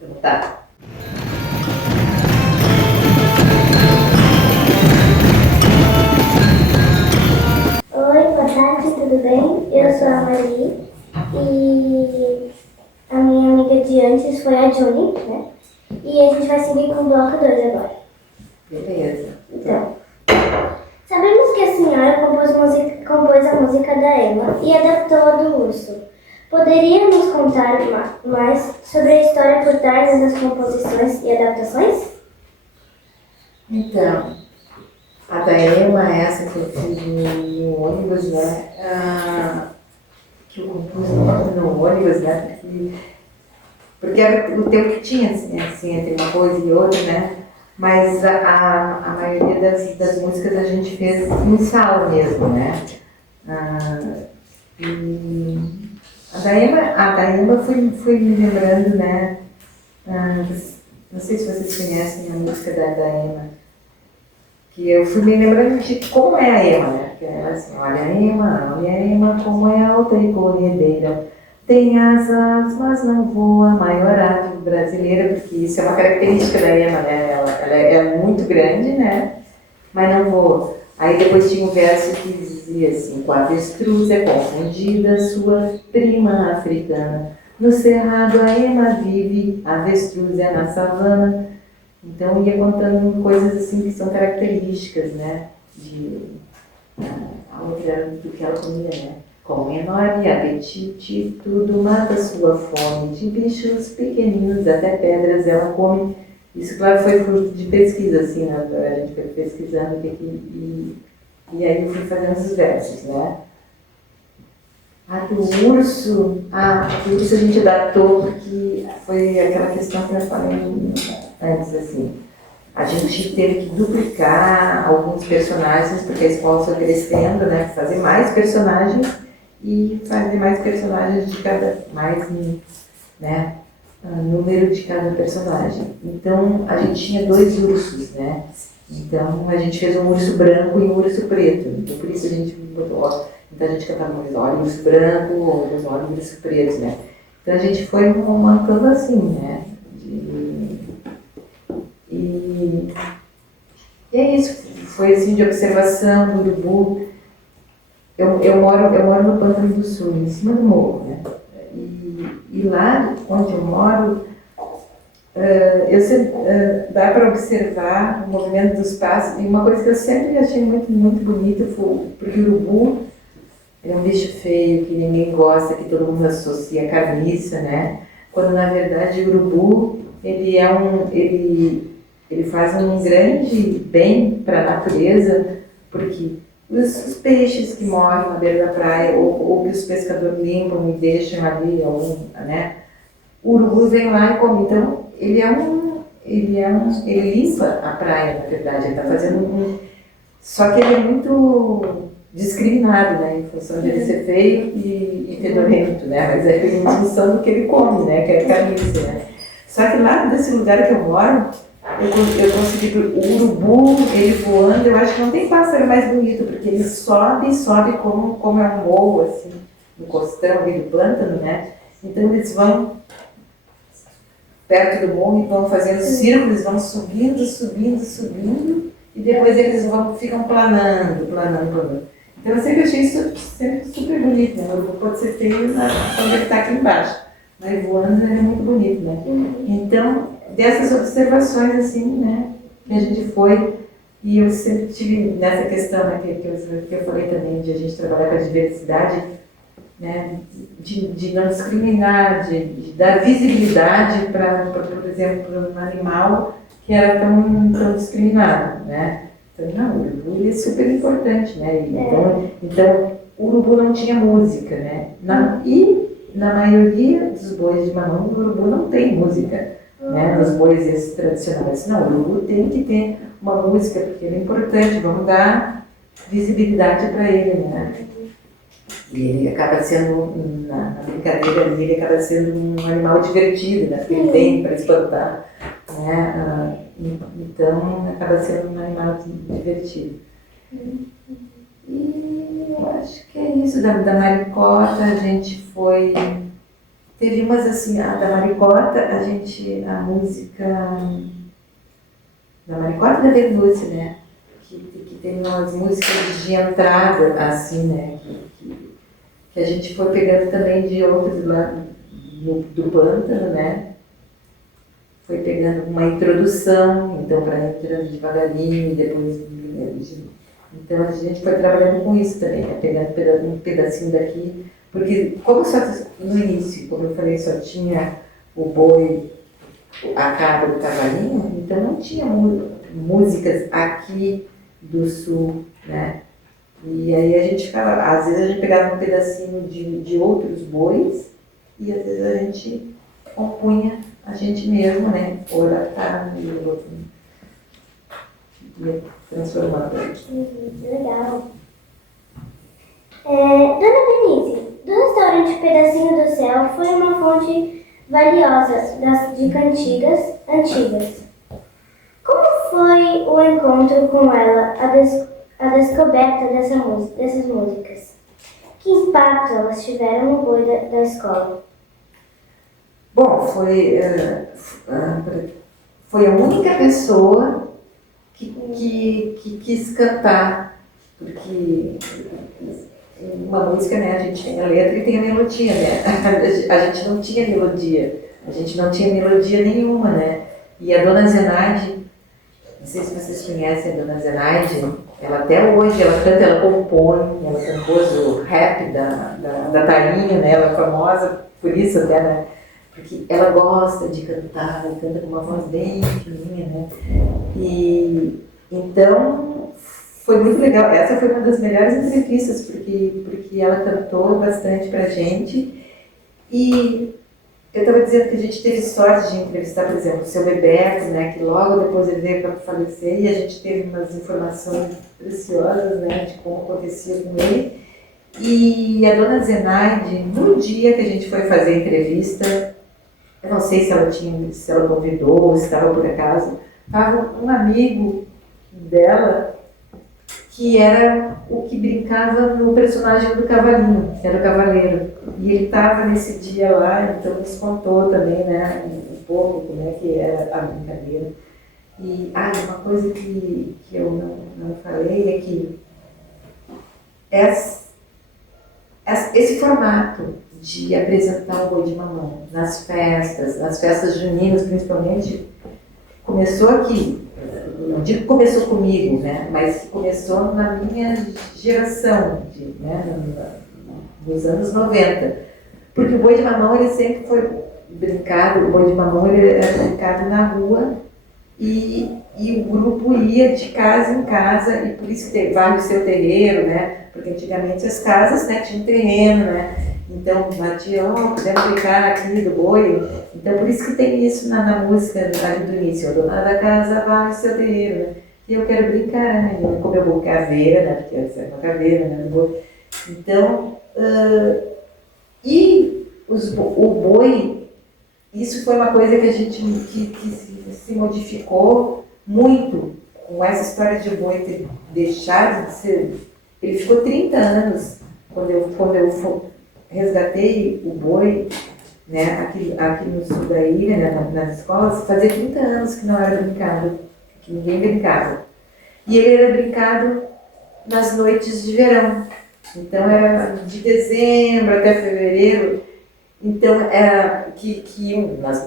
Então tá. Oi, boa tarde, tudo bem? Eu sou a Marie e a minha amiga de antes foi a Juni, né? E a gente vai seguir com o bloco 2 agora. Beleza. Então, sabemos que a senhora compôs a música da Emma e adaptou a do Urso. Poderia nos contar mais sobre a história por trás das composições e adaptações? Então, a da Emma, essa que eu fiz no ônibus, né? Que eu compus no ônibus, né? Porque era o tempo que tinha, assim, entre uma coisa e outra, né? Mas a maioria das músicas a gente fez em sala mesmo, né? E a da Emma fui me lembrando, né? Não sei se vocês conhecem a música da Emma, que eu fui me lembrando de como é a Emma, né? Porque ela assim, olha a Emma, como é alta e corredeira. Tem asas, mas não voa, a maior ave brasileira, porque isso é uma característica da Emma, né? Ela é muito grande, né? Mas não voa. Aí depois tinha um verso que dizia assim: com a avestruz é confundida sua prima africana. No cerrado a Emma vive, a avestruz é na savana. Então ia contando coisas assim que são características, né? A outra do que ela comia, né? Com enorme apetite, tudo mata sua fome. De bichos pequeninos até pedras ela come. Isso, claro, foi fruto de pesquisa, assim, né? A gente foi pesquisando e aí eu fui fazendo os versos, né? A do urso a gente adaptou porque foi aquela questão que eu falei antes, assim. A gente teve que duplicar alguns personagens, porque a escola foi crescendo, né? Fazer mais personagens e fazer mais personagens de cada, né? Número de cada personagem. Então, a gente tinha 2 ursos, né? Então, a gente fez um urso branco e um urso preto. Então, por isso a gente botou, então a gente cantava uma vez, olha o urso branco, olha o urso preto, né? Então, a gente foi montando assim, né? E é isso, foi assim de observação do urubu. Eu moro no Pântano do Sul, em cima do morro, né? E lá onde eu moro, dá para observar o movimento dos pássaros. E uma coisa que eu sempre achei muito, muito bonita foi porque o urubu é um bicho feio, que ninguém gosta, que todo mundo associa a carniça, né? Quando na verdade o urubu ele faz um grande bem para a natureza, porque os peixes que morrem na beira da praia ou que os pescadores limpam e deixam ali, né? O urubu vem lá e come. Então ele limpa a praia, na verdade. Ele está fazendo só que ele é muito discriminado, né? Em função de ele ser feio e fedorento, né? Mas é em função do que ele come, né? Que é carniça, né? Só que lá nesse lugar que eu moro, eu consegui o urubu, ele voando, eu acho que não tem pássaro mais bonito, porque ele sobe como é um morro, assim, no costão ali do pântano, né? Então eles vão perto do morro e vão fazendo círculos, vão subindo, subindo, subindo, e depois eles ficam planando, planando, planando. Então eu sempre achei isso sempre super bonito, né? O urubu pode ser feio quando ele está aqui embaixo, mas voando ele é muito bonito, né? Então, dessas observações assim, né, que a gente foi, e eu sempre tive nessa questão, né, que eu falei também, de a gente trabalhar com a diversidade, né, de não discriminar, de dar visibilidade para, por exemplo, um animal que era tão discriminado, né? Então, não, o urubu ele é super importante, né? Então, o urubu não tinha música, né? E na maioria dos bois de mamão, o urubu não tem música, né? Nos bois esses tradicionais. Não, o urubu tem que ter uma música, porque ele é importante, vamos dar visibilidade para ele, né? E ele acaba sendo, na brincadeira ali, ele acaba sendo um animal divertido, né? Porque ele vem para espantar, né? Então, acaba sendo um animal divertido. E eu acho que é isso. Da maricota, a gente foi... Teve umas assim, da maricota, a música... Da maricota da Verluce, né? Que tem umas músicas de entrada, assim, né? Que a gente foi pegando também de outros lá do pântano, né? Foi pegando uma introdução, então para entrando devagarinho, depois... Então a gente foi trabalhando com isso também, né? Pegando um pedacinho daqui, porque como só no início, como eu falei, só tinha o boi, a cabra do cavalinho, então não tinha músicas aqui do sul, né? E aí a gente ficava, às vezes a gente pegava um pedacinho de outros bois e às vezes a gente compunha a gente mesmo, né? Ou adaptava e ia transformando. Legal. Dona Denise, do restaurante Pedacinho do Céu foi uma fonte valiosa de cantigas antigas. Como foi o encontro com ela, a descoberta dessas músicas? Que impacto elas tiveram no boi da escola? Bom, foi a única pessoa que quis cantar, porque uma música, né, a gente tem a letra e tem a melodia, né? A gente não tinha melodia nenhuma, né? E a Dona Zenaide, não sei se vocês conhecem a Dona Zenaide, ela até hoje, ela canta, ela compõe, ela compôs o rap da Tainha, né? Ela é famosa por isso até, né? Porque ela gosta de cantar, ela canta com uma voz bem fininha, né? E então foi muito legal. Essa foi uma das melhores entrevistas, porque ela cantou bastante pra gente. E eu estava dizendo que a gente teve sorte de entrevistar, por exemplo, o seu Bebeto, né? Que logo depois ele veio para falecer e a gente teve umas informações preciosas, né? De como acontecia com ele. E a Dona Zenaide, no dia que a gente foi fazer a entrevista, eu não sei se ela convidou, se estava por acaso, estava um amigo dela que era o que brincava no personagem do cavalinho, que era o cavaleiro. E ele estava nesse dia lá, então nos contou também, né, um pouco como é que era a brincadeira. E uma coisa que eu não falei é que esse formato de apresentar o boi de mamão nas festas juninas principalmente, começou aqui. Não digo que começou comigo, né? Mas começou na minha geração, nos anos 90. Porque o boi de mamão ele sempre foi brincado, o boi de mamão ele era brincado na rua e o grupo ia de casa em casa, e por isso que vale o seu terreiro, né? Porque antigamente as casas, né, tinham terreno, né? Então, batia, podemos brincar aqui do boi. Então, por isso que tem isso na música ali do início. A dona da casa vai no seu terreiro, né? E eu quero brincar, né? Como eu vou caveira, né? Porque essa é uma caveira, né? Do boi. Então, o boi, isso foi uma coisa que a gente que se modificou muito com essa história de o boi ter deixado de ser. Ele ficou 30 anos quando eu resgatei o boi, né? Aqui no sul da ilha, né, nas escolas, fazia 30 anos que não era brincado, que ninguém brincava. E ele era brincado nas noites de verão. Então era de dezembro até fevereiro. Então era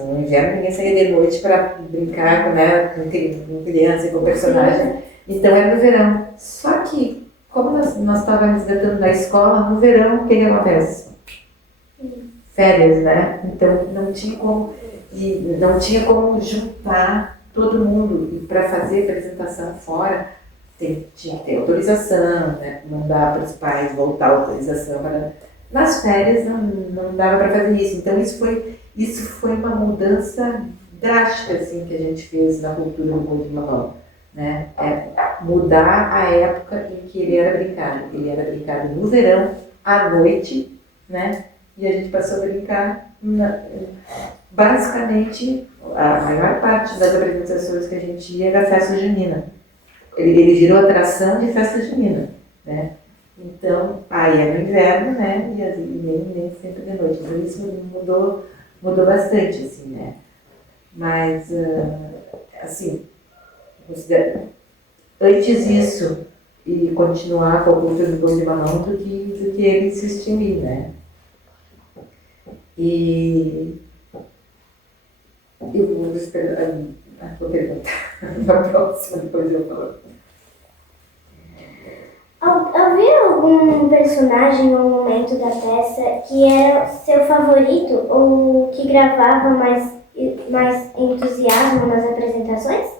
no inverno ninguém saía de noite para brincar, né, com criança e com personagem. Então era no verão. Só que, como nós estávamos resgatando na escola, no verão, o que acontece? Férias, né? Então não tinha como juntar todo mundo para fazer apresentação fora. Tinha que ter autorização, né? Não dá para os pais voltar a autorização nas férias, não dava para fazer isso. Então isso foi uma mudança drástica assim, que a gente fez na cultura do boi de mamão, né? Mudar a época em que ele era brincado. Ele era brincado no verão, à noite, né? E a gente passou a brincar, basicamente, a maior parte das apresentações que a gente ia era festa junina. Ele virou atração de festa junina, né? Então, aí é no inverno, né? E nem sempre de noite. Então isso mudou bastante, assim, né? Mas, assim, antes isso e continuar com a cultura do boi de mamão do que ele se extinguir, né? E eu vou esperar vou perguntar na próxima, depois eu falo. Havia algum personagem ou momento da peça que era seu favorito ou que gravava mais entusiasmo nas apresentações?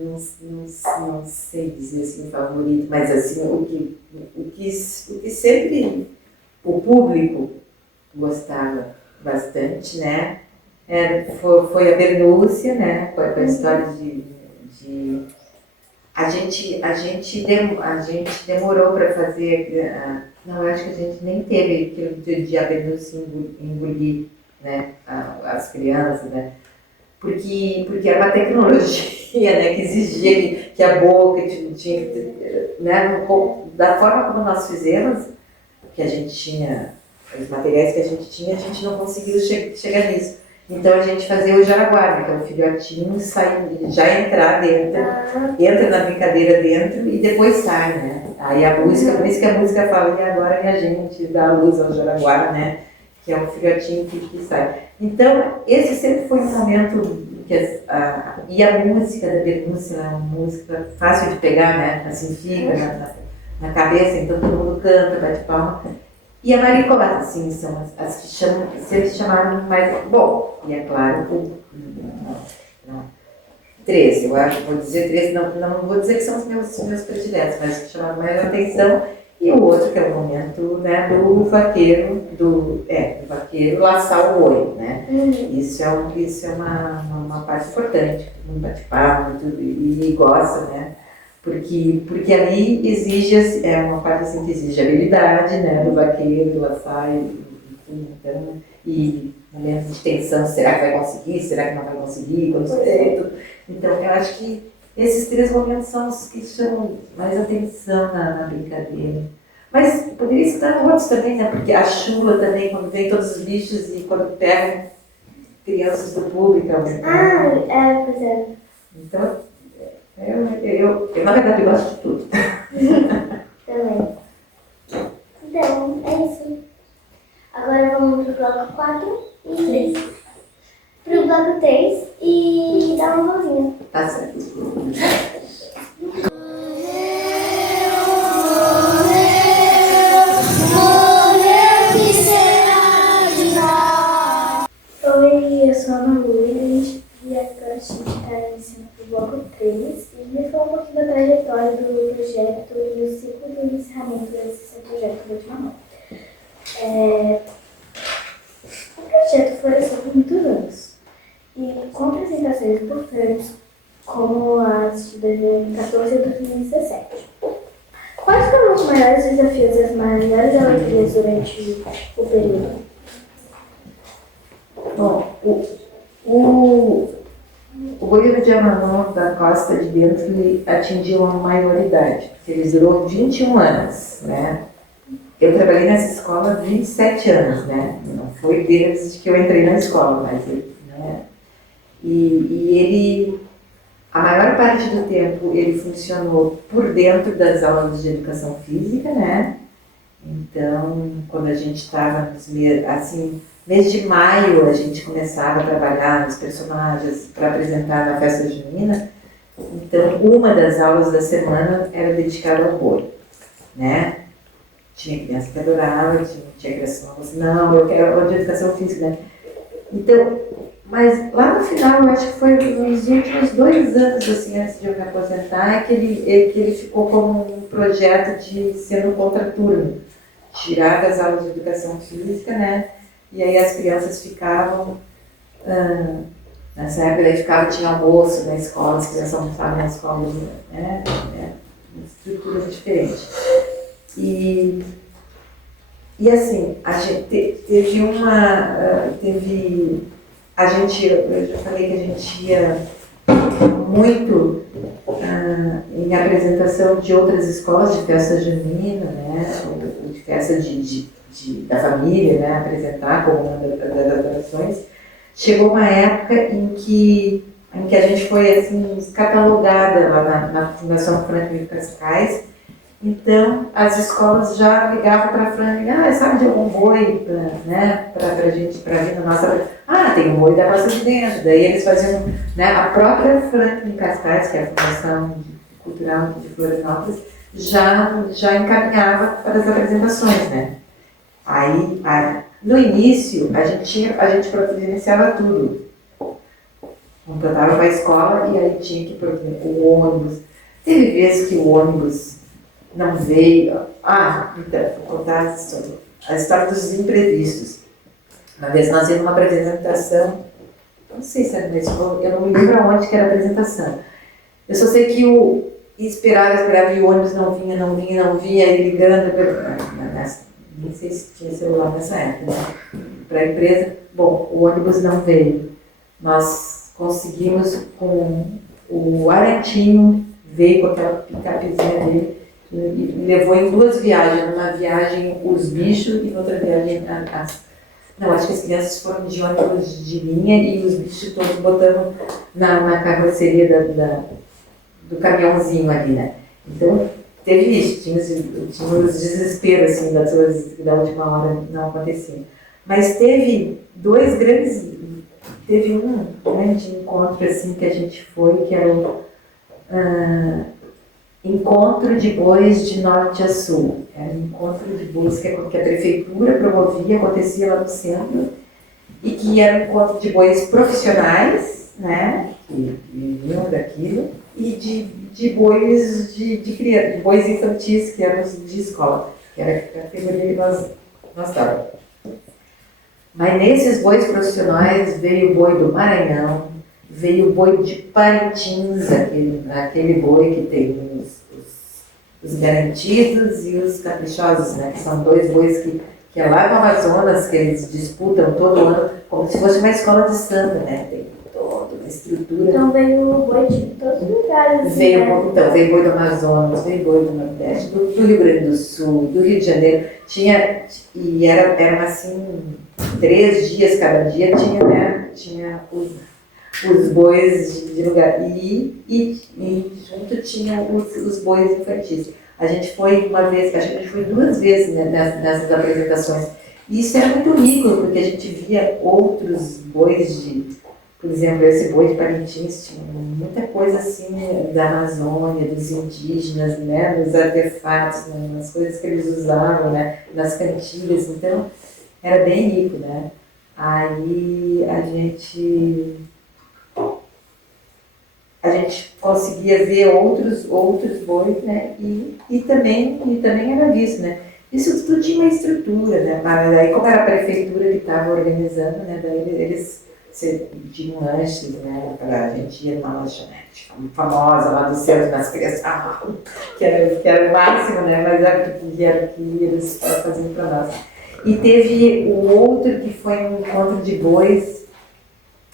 Eu não sei dizer assim favorito, mas assim, o que sempre o público gostava bastante, né? Foi a Bernúcia, né? Com a história de a gente demorou para fazer, não, eu acho que a gente nem teve aquilo de a Bernúcia engolir, né? As crianças, né? Porque era uma tecnologia, né, que exigia que a boca tinha que ter, né, da forma como nós fizemos, que a gente tinha, os materiais que a gente não conseguiu chegar nisso. Então a gente fazia o jaraguá, né, que é o filhotinho, já entrar dentro, entra na brincadeira dentro e depois sai, né. Aí a música, por isso que a música fala, e agora a gente dá a luz ao jaraguá, né, que é um filhotinho que sai. Então, esse sempre foi um momento e a música da Bernúcia é uma música fácil de pegar, né? Assim fica na cabeça, então todo mundo canta, bate palma. E a Maricola, assim, são as que sempre chamaram mais. Bom, e é claro, três, eu acho, vou dizer três, não vou dizer que são os meus prediletos, mas que chamaram mais atenção. E o outro, que é o momento, né, do vaqueiro laçar o boi, né? Isso é uma parte importante, todo mundo bate palma e gosta, né? Porque ali exige, é uma parte assim que exige habilidade, né, do vaqueiro laçar e momentos de tensão, será que vai conseguir, será que não vai conseguir, então eu acho que esses três momentos são os que chamam mais atenção na brincadeira. Mas poderia estar outros também, né? Porque a chula também, quando vem todos os bichos e quando pegam crianças do público. Pois é. Então, eu na verdade gosto de tudo. Também. Então, é isso. Agora vamos pro bloco 4 e 3. Pro bloco 3 e dar uma mãozinha. Tá certo. Oi, eu sou a Malu e agora a gente está iniciando o bloco 3 e me falar um pouquinho da trajetória do projeto e o ciclo do encerramento desse projeto do Última Mão. O projeto floresceu por muitos anos e com apresentações importantes como as de 2014 e 2017. Quais foram os maiores desafios e as maiores alegrias durante o período? Bom, o goleiro de Amanor da Costa de Dentro ele atingiu uma maioridade, porque ele durou 21 anos, né? eu trabalhei nessa escola há 27 anos, né? Não foi desde que eu entrei na escola, mas né? E ele, a maior parte do tempo, ele funcionou por dentro das aulas de educação física, né? Então, quando a gente estava nos meses, assim, mês de maio, a gente começava a trabalhar nos personagens para apresentar na festa junina. Então, uma das aulas da semana era dedicada ao boi, né? Tinha criança que adorava, tinha criança que falava assim, não, eu quero aula de educação física, né? Então, mas lá no final, eu acho que foi nos últimos 2 anos, assim, antes de eu me aposentar, que ele ficou como um projeto de ser no contraturno, tirar das aulas de educação física, né? E aí as crianças ficavam, nessa época, tinha almoço na escola, as crianças almoçavam na escola, né? Uma estrutura diferente. E assim, a gente eu já falei que a gente ia muito em apresentação de outras escolas de festa junina, né, ou de festa da família, né, apresentar como uma das atrações. Chegou uma época em que a gente foi assim, catalogada lá na Fundação Franklin Cascais. Então, as escolas já ligavam para a Fran, sabe de algum boi, né, para gente, para vir na nossa... tem um boi da Costa de Dentro. Daí eles faziam, né, a própria Franklin Cascais, que é a Fundação Cultural de Florianópolis, já encaminhava para as apresentações, né. Aí, no início, a gente providenciava tudo. Contratava para a escola e aí tinha que providenciar o ônibus. Teve vezes que o ônibus não veio. Então, vou contar a história dos imprevistos. Uma vez nós íamos numa apresentação, não sei se era na escola, eu não me lembro aonde que era a apresentação. Eu só sei que esperava e o ônibus não vinha, ele ligando, nem sei se tinha celular nessa época, né? Para a empresa, bom, o ônibus não veio. Nós conseguimos com o Arantinho, veio com aquela picapezinha dele, e levou em 2 viagens, numa viagem os bichos e noutra viagem não, acho que as crianças foram de ônibus de linha e os bichos todos botando na carroceria do caminhãozinho ali, né? Então, teve isso, tinha os desesperos, assim, das coisas que da última hora não aconteciam. Mas teve um grande encontro, assim, que a gente foi, que era o Encontro de Bois de Norte a Sul. Era um encontro de bois que a prefeitura promovia, acontecia lá no centro, e que era um encontro de bois profissionais, né, que vinham daquilo, e de bois de bois infantis, que eram de escola, que era a categoria que nós estávamos. Mas nesses bois profissionais veio o boi do Maranhão, veio o boi de Parintins, aquele boi que tem os garantidos e os caprichosos, né? Que são 2 bois que é lá no Amazonas, que eles disputam todo ano, como se fosse uma escola de samba, né? Tem toda uma estrutura. Então veio o boi de todos os lugares. Veio boi do Amazonas, veio boi do Nordeste, do Rio Grande do Sul, do Rio de Janeiro. E eram assim, 3 dias, cada dia tinha os bois de lugar. E junto tinha os bois infantis. A gente foi uma vez, acho que a gente foi 2 vezes, né, nessas apresentações. E isso era muito rico, porque a gente via outros bois por exemplo, esse boi de Parintins tinha muita coisa assim da Amazônia, dos indígenas, né, dos artefatos, né, nas coisas que eles usavam, né, nas cantigas. Então, era bem rico, né. Aí a gente conseguia ver outros bois, né, e também era visto, né. Isso tudo tinha uma estrutura, né, mas aí como era a prefeitura que estava organizando, né, daí eles tinham lanches, né, a gente ia numa lanchonete famosa lá do centro das crianças, que era o máximo, né, mas era o que eles faziam para nós. E teve o outro que foi um encontro de bois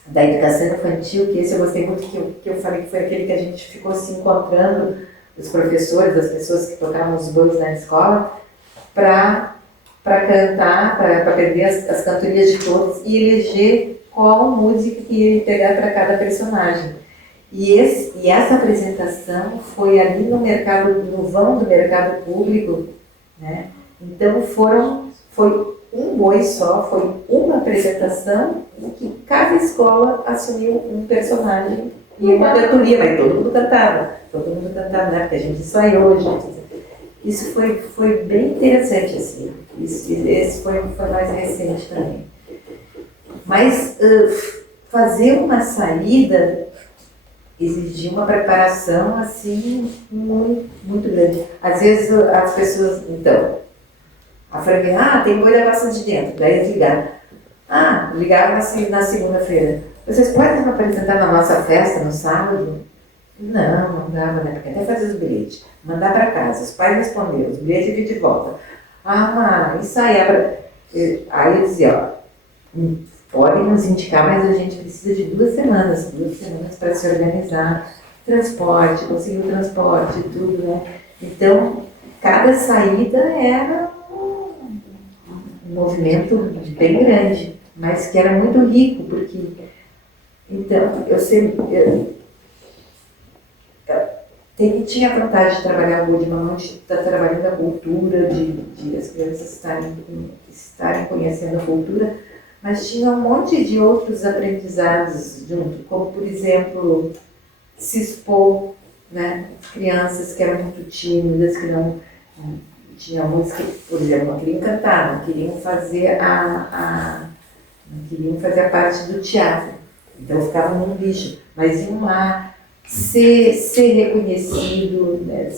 da educação infantil, que esse eu gostei muito, que eu falei que foi aquele que a gente ficou se encontrando, os professores, as pessoas que tocavam os bois na escola, para cantar, para aprender as cantorias de todos e eleger qual música que ia pegar para cada personagem. E essa apresentação foi ali no vão do mercado público, né? Então foi um boi só, foi uma apresentação em que cada escola assumiu um personagem e uma cantoria, mas todo mundo cantava, né? Porque a gente ensaiou, isso foi bem interessante, assim. Esse foi mais recente também. Mas fazer uma saída exigia uma preparação, assim, muito, muito grande. Às vezes as pessoas, então, a Franquinha, tem boi da Praça de Dentro, daí eles ligaram na segunda-feira. Vocês podem me apresentar na nossa festa no sábado? Não dava, né? Porque até fazer os bilhetes, mandar para casa, os pais responderam, os bilhetes e vir de volta. Ensaiar. Aí eu dizia, podem nos indicar, mas a gente precisa de 2 semanas para se organizar. Transporte, conseguir o transporte, tudo, né? Então, cada saída era um movimento bem grande, mas que era muito rico, porque, então, tinha vontade de trabalhar o Boi de Mamão, de estar trabalhando a cultura, de as crianças estarem conhecendo a cultura, mas tinha um monte de outros aprendizados junto, como, por exemplo, se expor, né? Crianças que eram muito tímidas, que não tinham muitos que, por exemplo, não queriam cantar, não queriam fazer não queriam fazer a parte do teatro, então ficavam num bicho, mas iam lá ser reconhecido, né?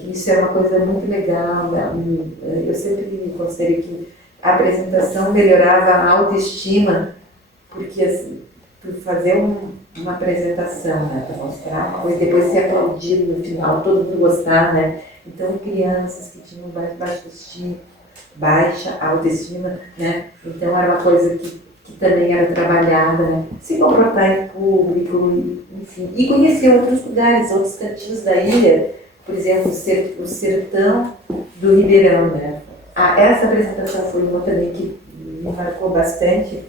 Que isso é uma coisa muito legal, né? Eu sempre me considerei que a apresentação melhorava a autoestima, porque assim, por fazer uma apresentação, né, para mostrar uma coisa, depois ser aplaudido no final, todo mundo gostar, né? Então, crianças que tinham baixa autoestima, né? Então, era uma coisa que também era trabalhada, né? Se comportar em público, enfim. E conhecer outros lugares, outros cantinhos da ilha, por exemplo, o sertão do Ribeirão, né? Essa apresentação foi uma também que me marcou bastante,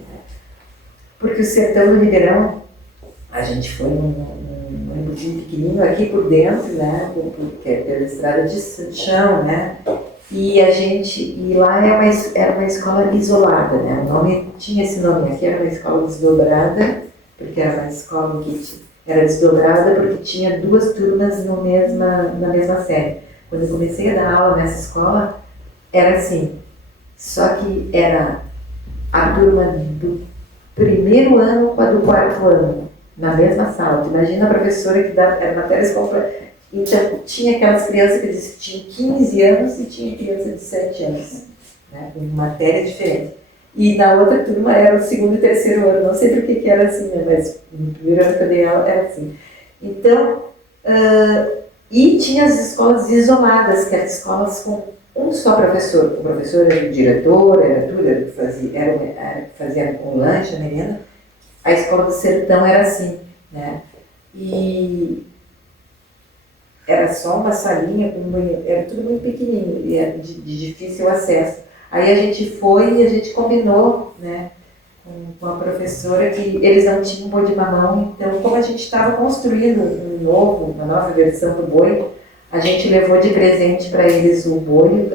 porque o sertão do Ribeirão, a gente foi num embudinho pequenininho aqui por dentro, né? Que é pela estrada de chão, né? E lá era uma escola isolada, né? O nome tinha esse nome aqui, era uma escola desdobrada, porque era uma escola que era desdobrada porque tinha 2 turmas na mesma série. Quando eu comecei a dar aula nessa escola, era assim, só que era a turma do primeiro ano com a do 4º ano, na mesma sala. Imagina a professora que era matéria escola. Então, tinha aquelas crianças que tinham 15 anos e tinha criança de 7 anos, né, com matéria diferente. E na outra turma era o 2º e 3º ano, não sei por que era assim, né, mas no primeiro ano que eu dei aula era assim. Então, e tinha as escolas isoladas, que eram escolas com um só professor. O professor era o diretor, era tudo, era que fazia um lanche, a merenda. A escola do sertão era assim, né? E era só uma salinha, era tudo muito pequenininho, e era de difícil acesso. Aí a gente foi e a gente combinou, né, com a professora que eles não tinham boi de mamão, então como a gente estava construindo uma nova versão do boi, a gente levou de presente para eles o boi,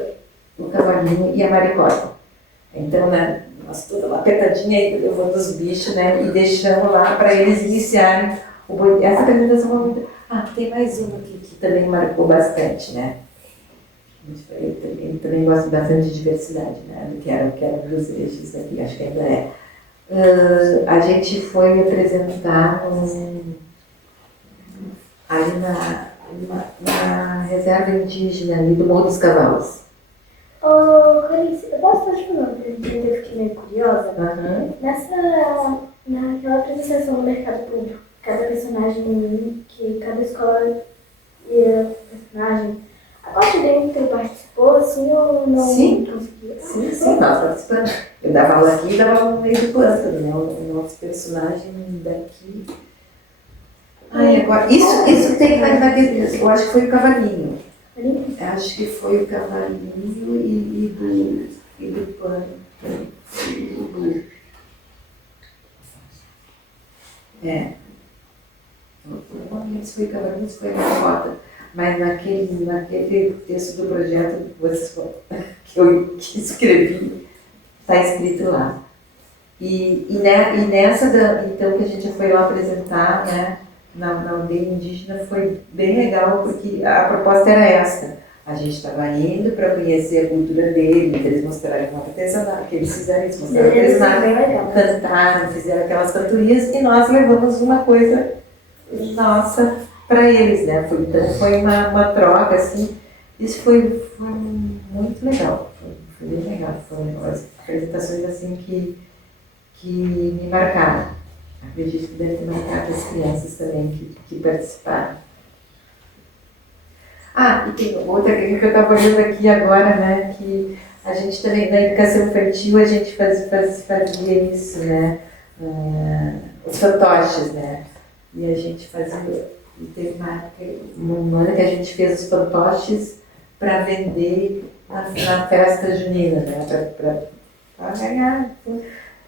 o cavalinho e a maricota. Então, né, nós toda lá apertadinha aí, levando os bichos, né, e deixamos lá para eles iniciarem o boi. Essa apresentação foi muito... tem mais uma que também marcou bastante, né? Eu também gosto bastante de diversidade, né? Que era dos eixos aqui, acho que ainda é. A gente foi apresentar ali na reserva indígena ali do Morro dos Cavalos. Clarice, eu posso só te falar, porque eu fiquei meio curiosa. Naquela apresentação do mercado público, cada personagem, cada escola e personagem, a parte dele que participou, assim, ou não? Sim, nós participamos. Eu dava aula aqui e dava aula no meio do plano, né? O nosso personagem daqui. Agora, isso tem, eu acho que foi o cavalinho. Acho que foi o cavalinho e do pano. E do burro. Não lembro se foi cavalinho, se foi gaivota. Mas naquele texto do projeto que escrevi, está escrito lá. E nessa, então, que a gente foi lá apresentar, né, na aldeia indígena, foi bem legal, porque a proposta era essa. A gente estava indo para conhecer a cultura deles, eles mostraram o artesanato, que eles fizeram isso, mostraram o artesanato, cantaram, fizeram aquelas cantorias, e nós levamos uma coisa nossa para eles, né? Então foi uma troca, assim, isso foi muito legal, foi bem legal, foram as apresentações assim que me marcaram. Acredito que deve ter marcado as crianças também que participaram. E tem outra que eu estava olhando aqui agora, né, que a gente também, na educação infantil, a gente fazia isso, né, os fantoches, né, e a gente fazia, e teve uma ano que a gente fez os fantoches para vender na festa junina, né, para ganhar.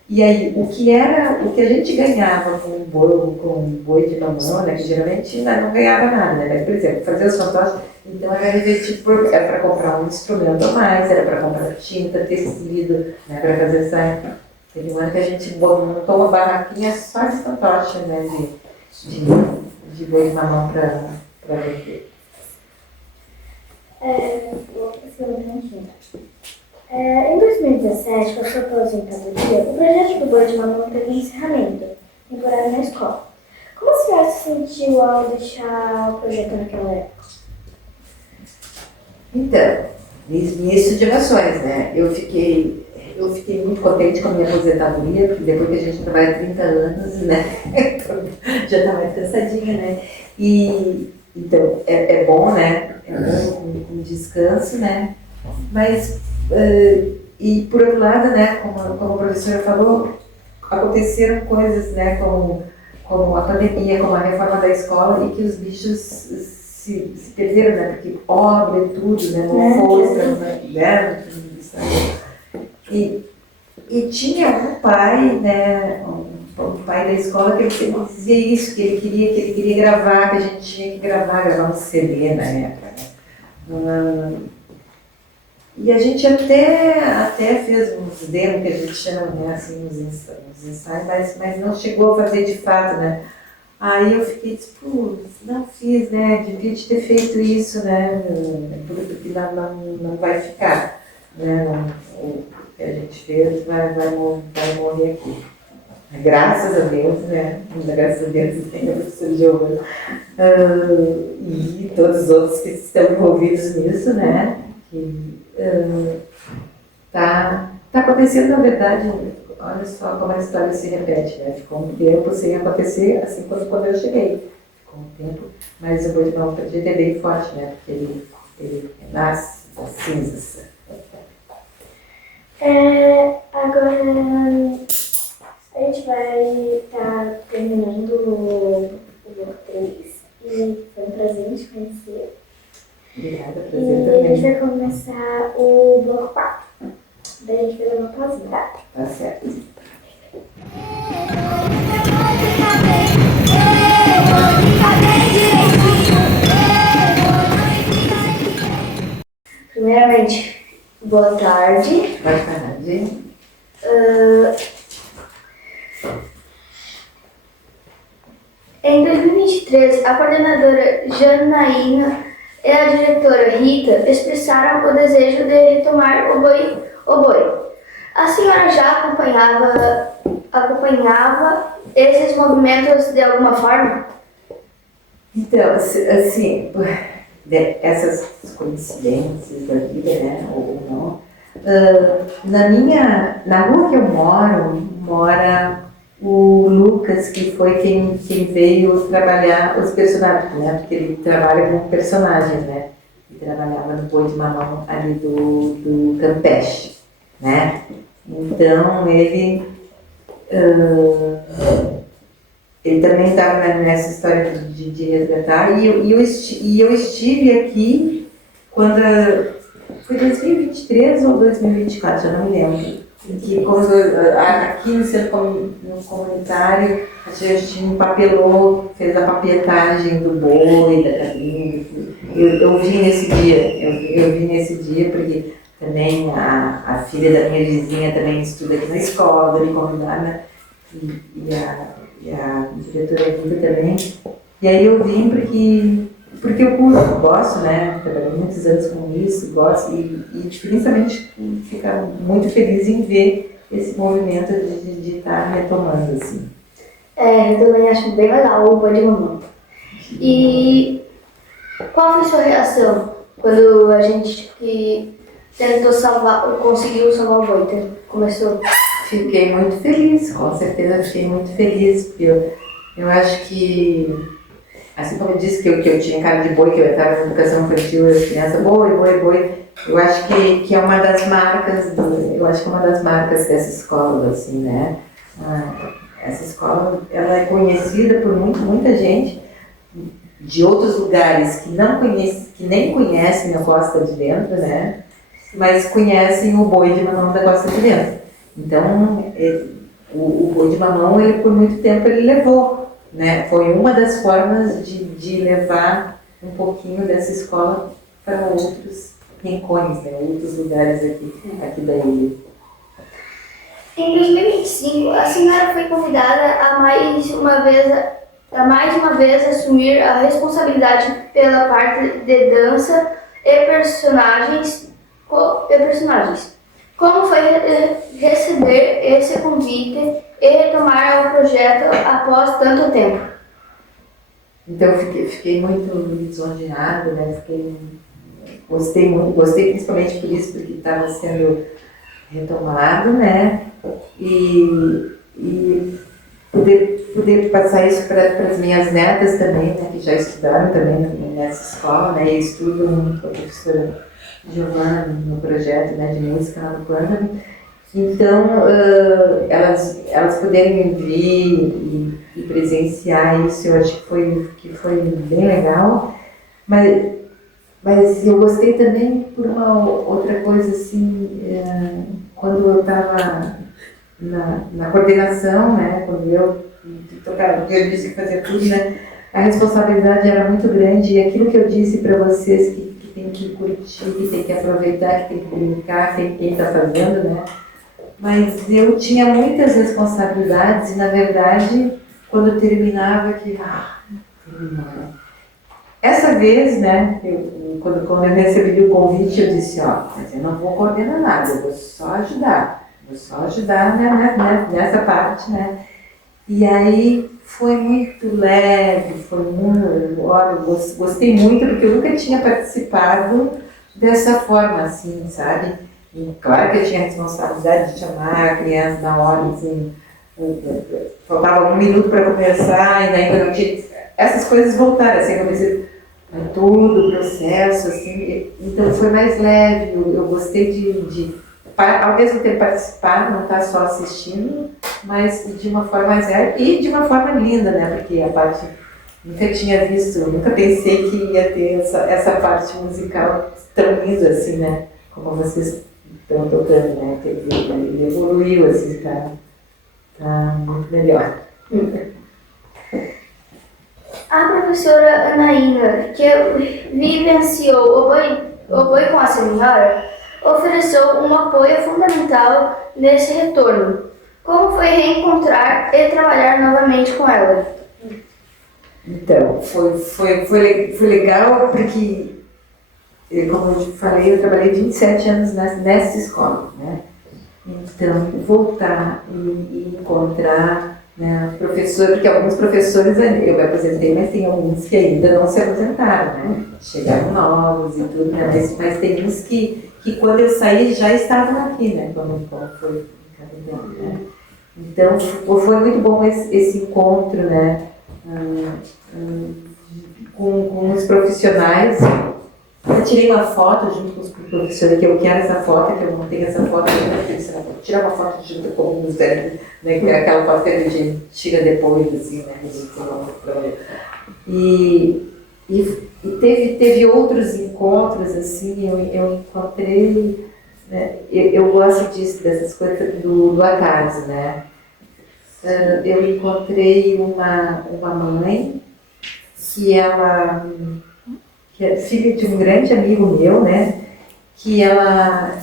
E aí, o que a gente ganhava com o boi de mamão, né, que geralmente não ganhava nada, né, mas, por exemplo, fazer os fantoches, então era era para comprar um instrumento a mais, era para comprar tinta, tecido, né, para fazer saia. Teve um ano que a gente montou uma barraquinha só de fantoche, né, de boi de mamão para vender. Vou fazer uma perguntinha. Em 2017, com a sua aposentadoria, o projeto do Boi de Mamão teve um encerramento temporário na escola. Como a senhora se sentiu ao deixar o projeto naquela época? Então, nisso de emoções, né? Eu fiquei muito contente com a minha aposentadoria, porque depois que a gente trabalha 30 anos, né? Já está mais cansadinha, né? Então, é bom, né? É bom com descanso, né? Mas, e por outro lado, né, como a professora falou, aconteceram coisas, né, como a pandemia, como a reforma da escola, e que os bichos se perderam, né, porque obra e tudo, né, não força, né, e tinha um pai, né, um pai da escola que ele sempre dizia isso, que ele queria gravar, que a gente tinha que gravar um CD na época, né. E a gente até fez uns demos, que a gente chama, né, assim, uns ensaios, mas não chegou a fazer de fato, né. Aí eu fiquei, não fiz, né, devia ter feito isso, né, porque não vai ficar, né, o que a gente fez vai morrer aqui. Graças a Deus, né, graças a Deus tem a professora Giovana e todos os outros que estão envolvidos nisso, né, tá acontecendo, na verdade, olha só como a história se repete, né? Ficou um tempo sem acontecer, assim quando eu cheguei. Ficou um tempo, mas o Boi de Mamão é bem forte, né? Porque ele nasce das cinzas. Agora a gente vai estar terminando o bloco 3 e foi um prazer te conhecer. Obrigada, prazer também. também. A gente vai começar o bloco 4. Daí a gente vai dar uma pausinha, tá? Tá certo. Primeiramente, boa tarde. Boa tarde. Em 2023, a coordenadora Janaína e a diretora Rita expressaram o desejo de retomar o boi. A senhora já acompanhava esses movimentos de alguma forma? Então, assim, essas coincidências da vida, né, ou não, na rua que eu mora o Lucas, que foi quem veio trabalhar os personagens, né, porque ele trabalha com personagens, né, ele trabalhava no Boi de Mamão ali do Campeche, né, então ele também estava nessa história de resgatar, e eu estive aqui quando foi 2023 ou 2024, já não me lembro. Que quando aqui no centro comunitário a gente empapelou, fez a papetagem do boi, da galinha. Eu vim nesse dia, eu vim nesse dia porque também a filha da minha vizinha também estuda aqui na escola, me convidaram, né? E a diretora Rita também. E aí eu vim porque eu gosto, né? Trabalhei muitos anos com isso, gosto e principalmente ficar muito feliz em ver esse movimento de estar retomando, assim. Eu também acho bem legal o Boi de Mamão. E qual foi a sua reação quando a gente que tentou conseguiu salvar o boi? Começou? Fiquei muito feliz, com certeza fiquei muito feliz, porque eu acho que, assim como eu disse que eu tinha cara de boi, que eu estava na educação infantil, as crianças, boi, eu acho que é uma das marcas, dessa escola, assim, né? Essa escola, ela é conhecida por muita gente de outros lugares que nem conhecem a Costa de Dentro, né? Mas conhecem o Boi de Mamão da Costa de Dentro. Então, o Boi de Mamão, ele por muito tempo ele levou, né? Foi uma das formas de levar um pouquinho dessa escola para outros rincões, né? Outros lugares aqui da ilha. Em 2025, a senhora foi convidada a mais de uma vez assumir a responsabilidade pela parte de dança e personagens. Como foi receber esse convite e retomar o projeto após tanto tempo? Então eu fiquei muito lisonjeada, né? Gostei principalmente por isso, porque estava sendo retomado, né? E poder passar isso para as minhas netas também, né? Que já estudaram também nessa escola, né? E estudam com a professora Giovana no projeto, né, de música lá no Pântano. Então, elas poderem vir e presenciar isso, eu acho que foi bem legal. Mas eu gostei também por uma outra coisa, assim, quando eu estava na coordenação, né, quando eu disse que fazia tudo, né, a responsabilidade era muito grande, e aquilo que eu disse para vocês, que tem que curtir, que tem que aproveitar, que tem que brincar, quem está fazendo, né, mas eu tinha muitas responsabilidades, e na verdade, quando terminava, terminou, né. Essa vez, né, quando eu recebi o convite, eu disse, mas eu não vou coordenar nada, eu vou só ajudar né, nessa parte, né. E aí foi muito leve, gostei muito, porque eu nunca tinha participado dessa forma, assim, sabe. E claro que eu tinha a responsabilidade de chamar a criança na hora, assim, faltava 1 minuto para começar, e ainda não tinha. Essas coisas voltaram, assim, eu comecei todo o processo, assim, então foi mais leve, eu gostei de ao mesmo tempo participar, não estar só assistindo, mas de uma forma mais leve e de uma forma linda, né, porque a parte, nunca tinha visto, nunca pensei que ia ter essa parte musical tão linda assim, né, como vocês estão tocando, né, ele evoluiu, assim, tá muito melhor. A professora Anaína, que vivenciou o boi com a senhora, ofereceu um apoio fundamental nesse retorno. Como foi reencontrar e trabalhar novamente com ela? Então, foi legal porque, como eu te falei, eu trabalhei 27 anos nessa escola, né? Então, voltar e encontrar, né, professor, porque alguns professores eu me aposentei, mas tem alguns que ainda não se aposentaram, né? Chegaram novos e tudo, né? Mas tem uns que quando eu saí já estavam aqui, né? Como foi né? Então foi muito bom esse encontro, né? Com os profissionais. Eu tirei uma foto junto com os professores, que eu quero essa foto, que eu não tenho essa foto, eu vou tirar uma foto junto com os velhos, né? Que é aquela foto que a gente tira depois, assim, né? teve outros encontros, assim, eu encontrei, né, eu gosto disso, dessas coisas do acaso, né? Eu encontrei uma mãe que é filha de um grande amigo meu, né? Que ela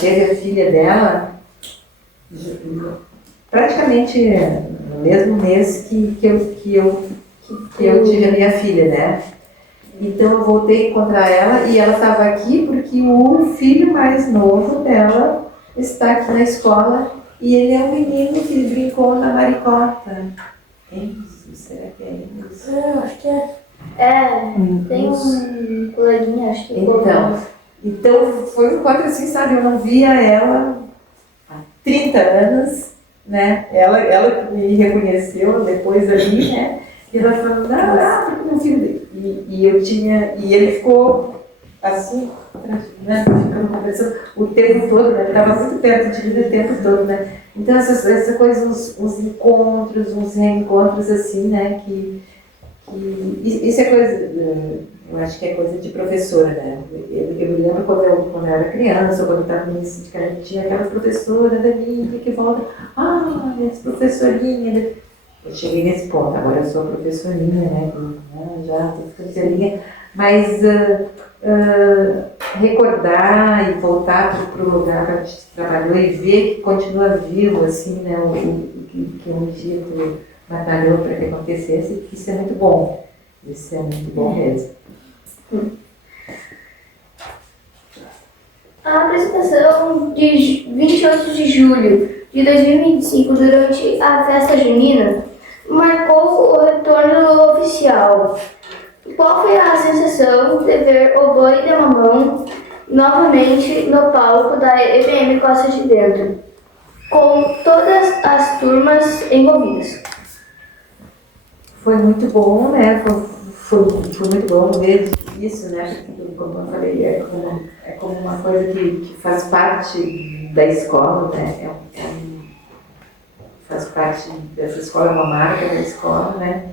teve a filha dela praticamente no mesmo mês que eu tive a minha filha, né? Então eu voltei a encontrar ela e ela estava aqui porque o filho mais novo dela está aqui na escola e ele é um menino que brincou na maricota. Enzo, será que é Enzo? Eu acho que é. Tem um coleguinha, acho que Então foi um encontro assim, sabe? Eu não via ela há 30 anos, né? Ela que me reconheceu depois ali, né? E ela falou, porque meu filho dele. E ele ficou assim, né? Ficando conversando o tempo todo, né? Ele estava muito perto de mim o tempo todo, né? Então essa coisa, uns encontros, uns reencontros assim, né? Isso é coisa, eu acho que é coisa de professora, né? Eu me lembro quando eu era criança, quando eu estava no sindicato, tinha aquela professora da minha que volta, essa professorinha. Eu cheguei nesse ponto, agora eu sou professorinha, né? Já estou ficando velhinha, mas recordar e voltar para o lugar que a gente trabalhou e ver que continua vivo, assim, né? O que um dia tu batalhou para que acontecesse, isso é muito bom. Isso é muito bom mesmo. A apresentação de 28 de julho de 2025, durante a festa junina, marcou o retorno oficial. Qual foi a sensação de ver o Boi de Mamão novamente no palco da EBM Costa de Dentro, com todas as turmas envolvidas? Foi muito bom, né? Foi muito bom ver isso, né? Como eu falei, é como uma coisa que faz parte da escola, né? Faz parte dessa escola, é uma marca da escola, né?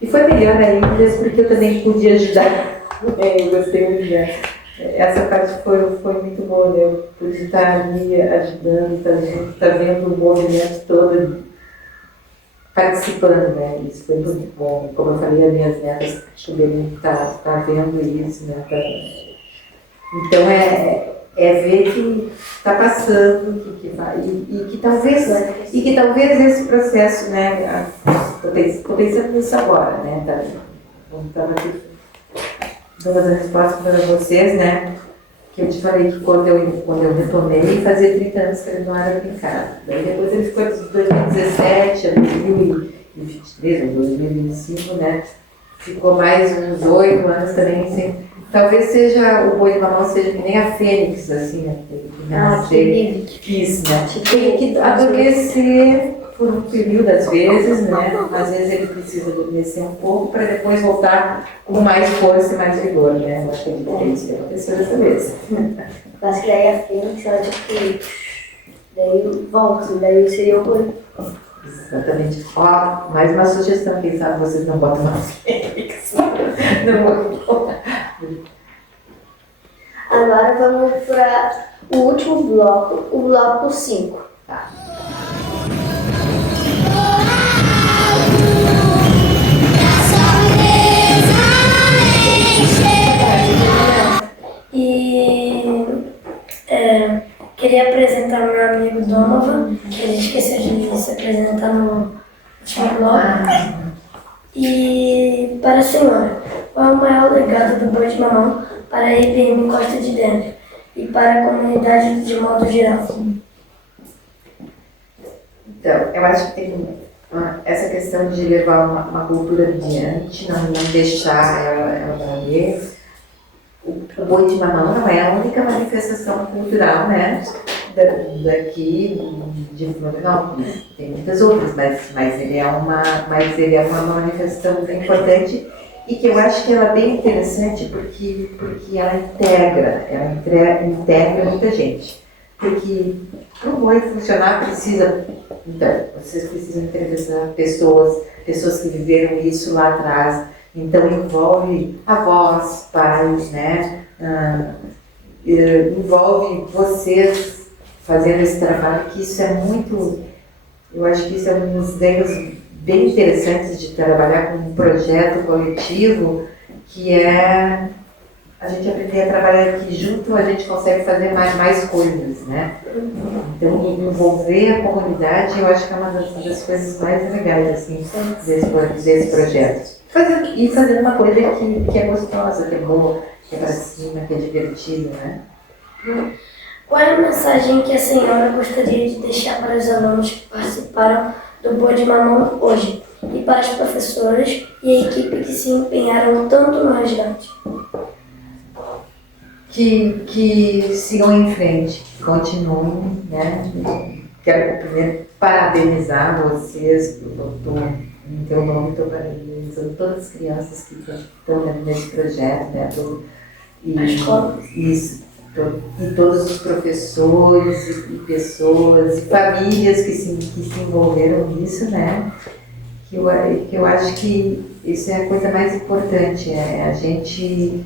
E foi melhor ainda porque eu também pude ajudar. Eu gostei muito, né? Essa parte foi muito boa, né? Eu pude estar ali ajudando, estar vendo o movimento todo, participando, né? Isso foi muito bom. Como eu falei, as minhas netas poderiam estar vendo isso, né? Então é ver que está passando, que vai, e que talvez esse processo, né? Estou pensando nisso agora, né? Estava aqui dando a resposta para vocês, né? Que eu te falei que quando eu retomei, fazia 30 anos que ele não era brincado. Daí depois ele ficou de 2017 a 2023, ou 2025, né? Ficou mais uns 8 anos também, assim. Talvez seja, o Boi de Mamão seja que nem a Fênix, assim, né? Isso, né? Tem que adormecer por um período, às vezes, né? Às vezes ele precisa adormecer um pouco para depois voltar com mais força e mais vigor, né? Eu acho que é isso que aconteceu dessa vez. Acho que daí a Fênix, ela tipo, daí volta, daí seria o Boi. Exatamente. Ó, mais uma sugestão, quem sabe vocês não botam uma Fênix. Não vou. Agora vamos para o último bloco, o bloco 5. Tá. E queria apresentar meu amigo Donovan, que ele esqueceu de se apresentar no último bloco. E para a senhora, qual é o maior legado do Boi de Mamão para a EBM Costa de Dentro e para a comunidade de modo geral? Então, eu acho que tem essa questão de levar uma cultura adiante, não deixar ela morrer. O Boi de Mamão não é a única manifestação cultural, né? Daqui de Florianópolis. Tem muitas outras, mas ele é uma manifestação bem importante e que eu acho que ela é bem interessante porque ela integra muita gente. porque para o boi funcionar precisa, então, vocês precisam entrevistar pessoas que viveram isso lá atrás, então envolve avós, pais, né? Envolve vocês fazendo esse trabalho, que isso é muito, eu acho que isso é um dos ganhos bem interessantes de trabalhar com um projeto coletivo, que é a gente aprender a trabalhar aqui junto, a gente consegue fazer mais coisas, né? Então, envolver a comunidade, eu acho que é uma das coisas mais legais, assim, desse projeto. Fazer uma coisa que é gostosa, que é boa, que é pra cima, que é divertida, né? Qual é a mensagem que a senhora gostaria de deixar para os alunos que participaram do Boi de Mamão hoje e para os professores e a equipe que se empenharam tanto no resgate? Que sigam em frente, que continuem, né? Quero primeiro parabenizar vocês em teu nome, estou parabenizando todas as crianças que estão nesse projeto, né? E todos os professores e pessoas e famílias que se envolveram nisso, né? Que eu acho que isso é a coisa mais importante, é a gente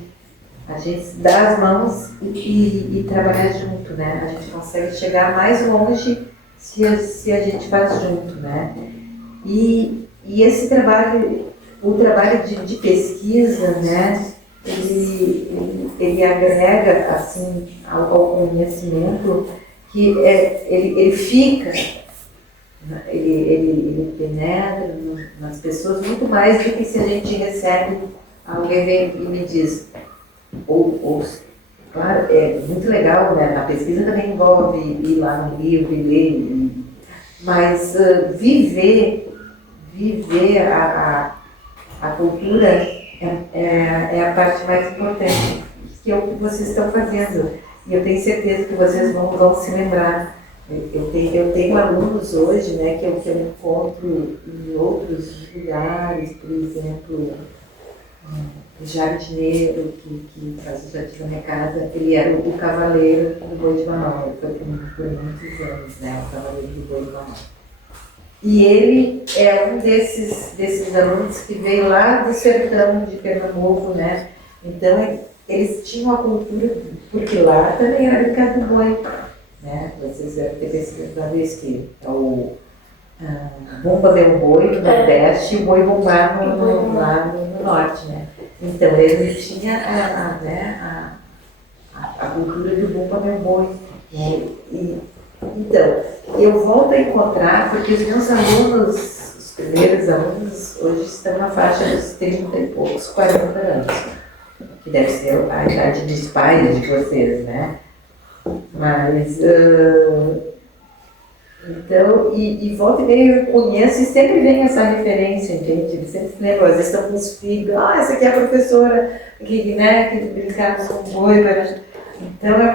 dar as mãos e trabalhar junto, né? A gente consegue chegar mais longe se a gente faz junto, né? E esse trabalho, o trabalho de pesquisa, né? Ele agrega, assim, ao conhecimento, que ele fica, ele penetra nas pessoas muito mais do que se a gente recebe, alguém vem e me diz. Claro, é muito legal, né? A pesquisa também envolve ir lá no livro e ler, mas viver a cultura é a parte mais importante, que é o que vocês estão fazendo. E eu tenho certeza que vocês vão se lembrar. Eu tenho alunos hoje, né, que eu encontro em outros lugares, por exemplo, o jardineiro que faz o jardim da minha casa, ele era o cavaleiro do Boi de Mamão, ele foi por muitos anos, né, o cavaleiro do Boi de Mamão. E ele é um desses alunos que veio lá do sertão de Pernambuco, né, então eles tinham a cultura, porque lá também era brincado do boi, né, vocês devem ter pesquisado isso, que é o Bumba Meu Boi no Nordeste e o Boi Bumbá lá no Norte, né. Então, ele tinha a cultura do Bumba Meu Boi. Né? Então, eu volto a encontrar, porque os meus alunos, os primeiros alunos, hoje estão na faixa dos 30 e poucos, 40 anos, que deve ser a idade dos pais de vocês, né? Mas, então, e volta e meia eu conheço e sempre vem essa referência, gente. Eles sempre se lembram, às vezes estão com os filhos, essa aqui é a professora que brincava com o boi. Então é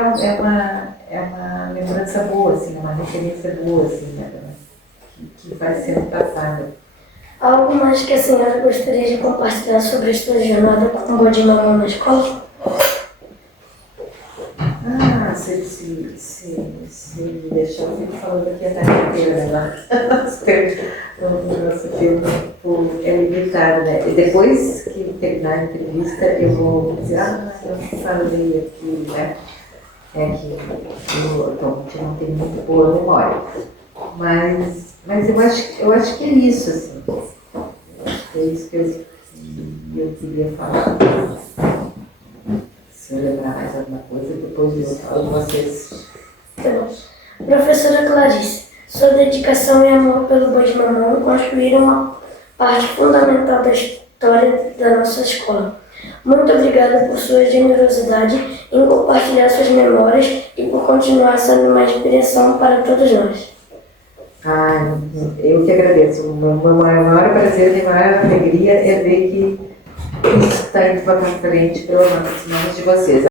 uma lembrança boa, assim, uma referência boa, assim, né, que vai sendo passada. Algo mais que a senhora gostaria de compartilhar sobre a sua jornada com o Boi de Mamão na escola? Se me deixar, eu fico falando aqui a tarde inteira, né? O nosso tempo é limitado, né? E depois que terminar a entrevista, eu vou dizer, eu falei aqui, né? É que eu atualmente não tenho muito boa memória. Mas eu acho que é isso, assim. É isso que eu queria falar. Se eu lembrar mais alguma coisa, depois eu falo com vocês. Tá bom. Professora Clarice, sua dedicação e amor pelo Boi de Mamão construíram uma parte fundamental da história da nossa escola. Muito obrigada por sua generosidade em compartilhar suas memórias e por continuar sendo uma inspiração para todos nós. Eu que agradeço. O meu maior prazer e maior alegria é ver que isso está indo para frente pelas mãos de vocês.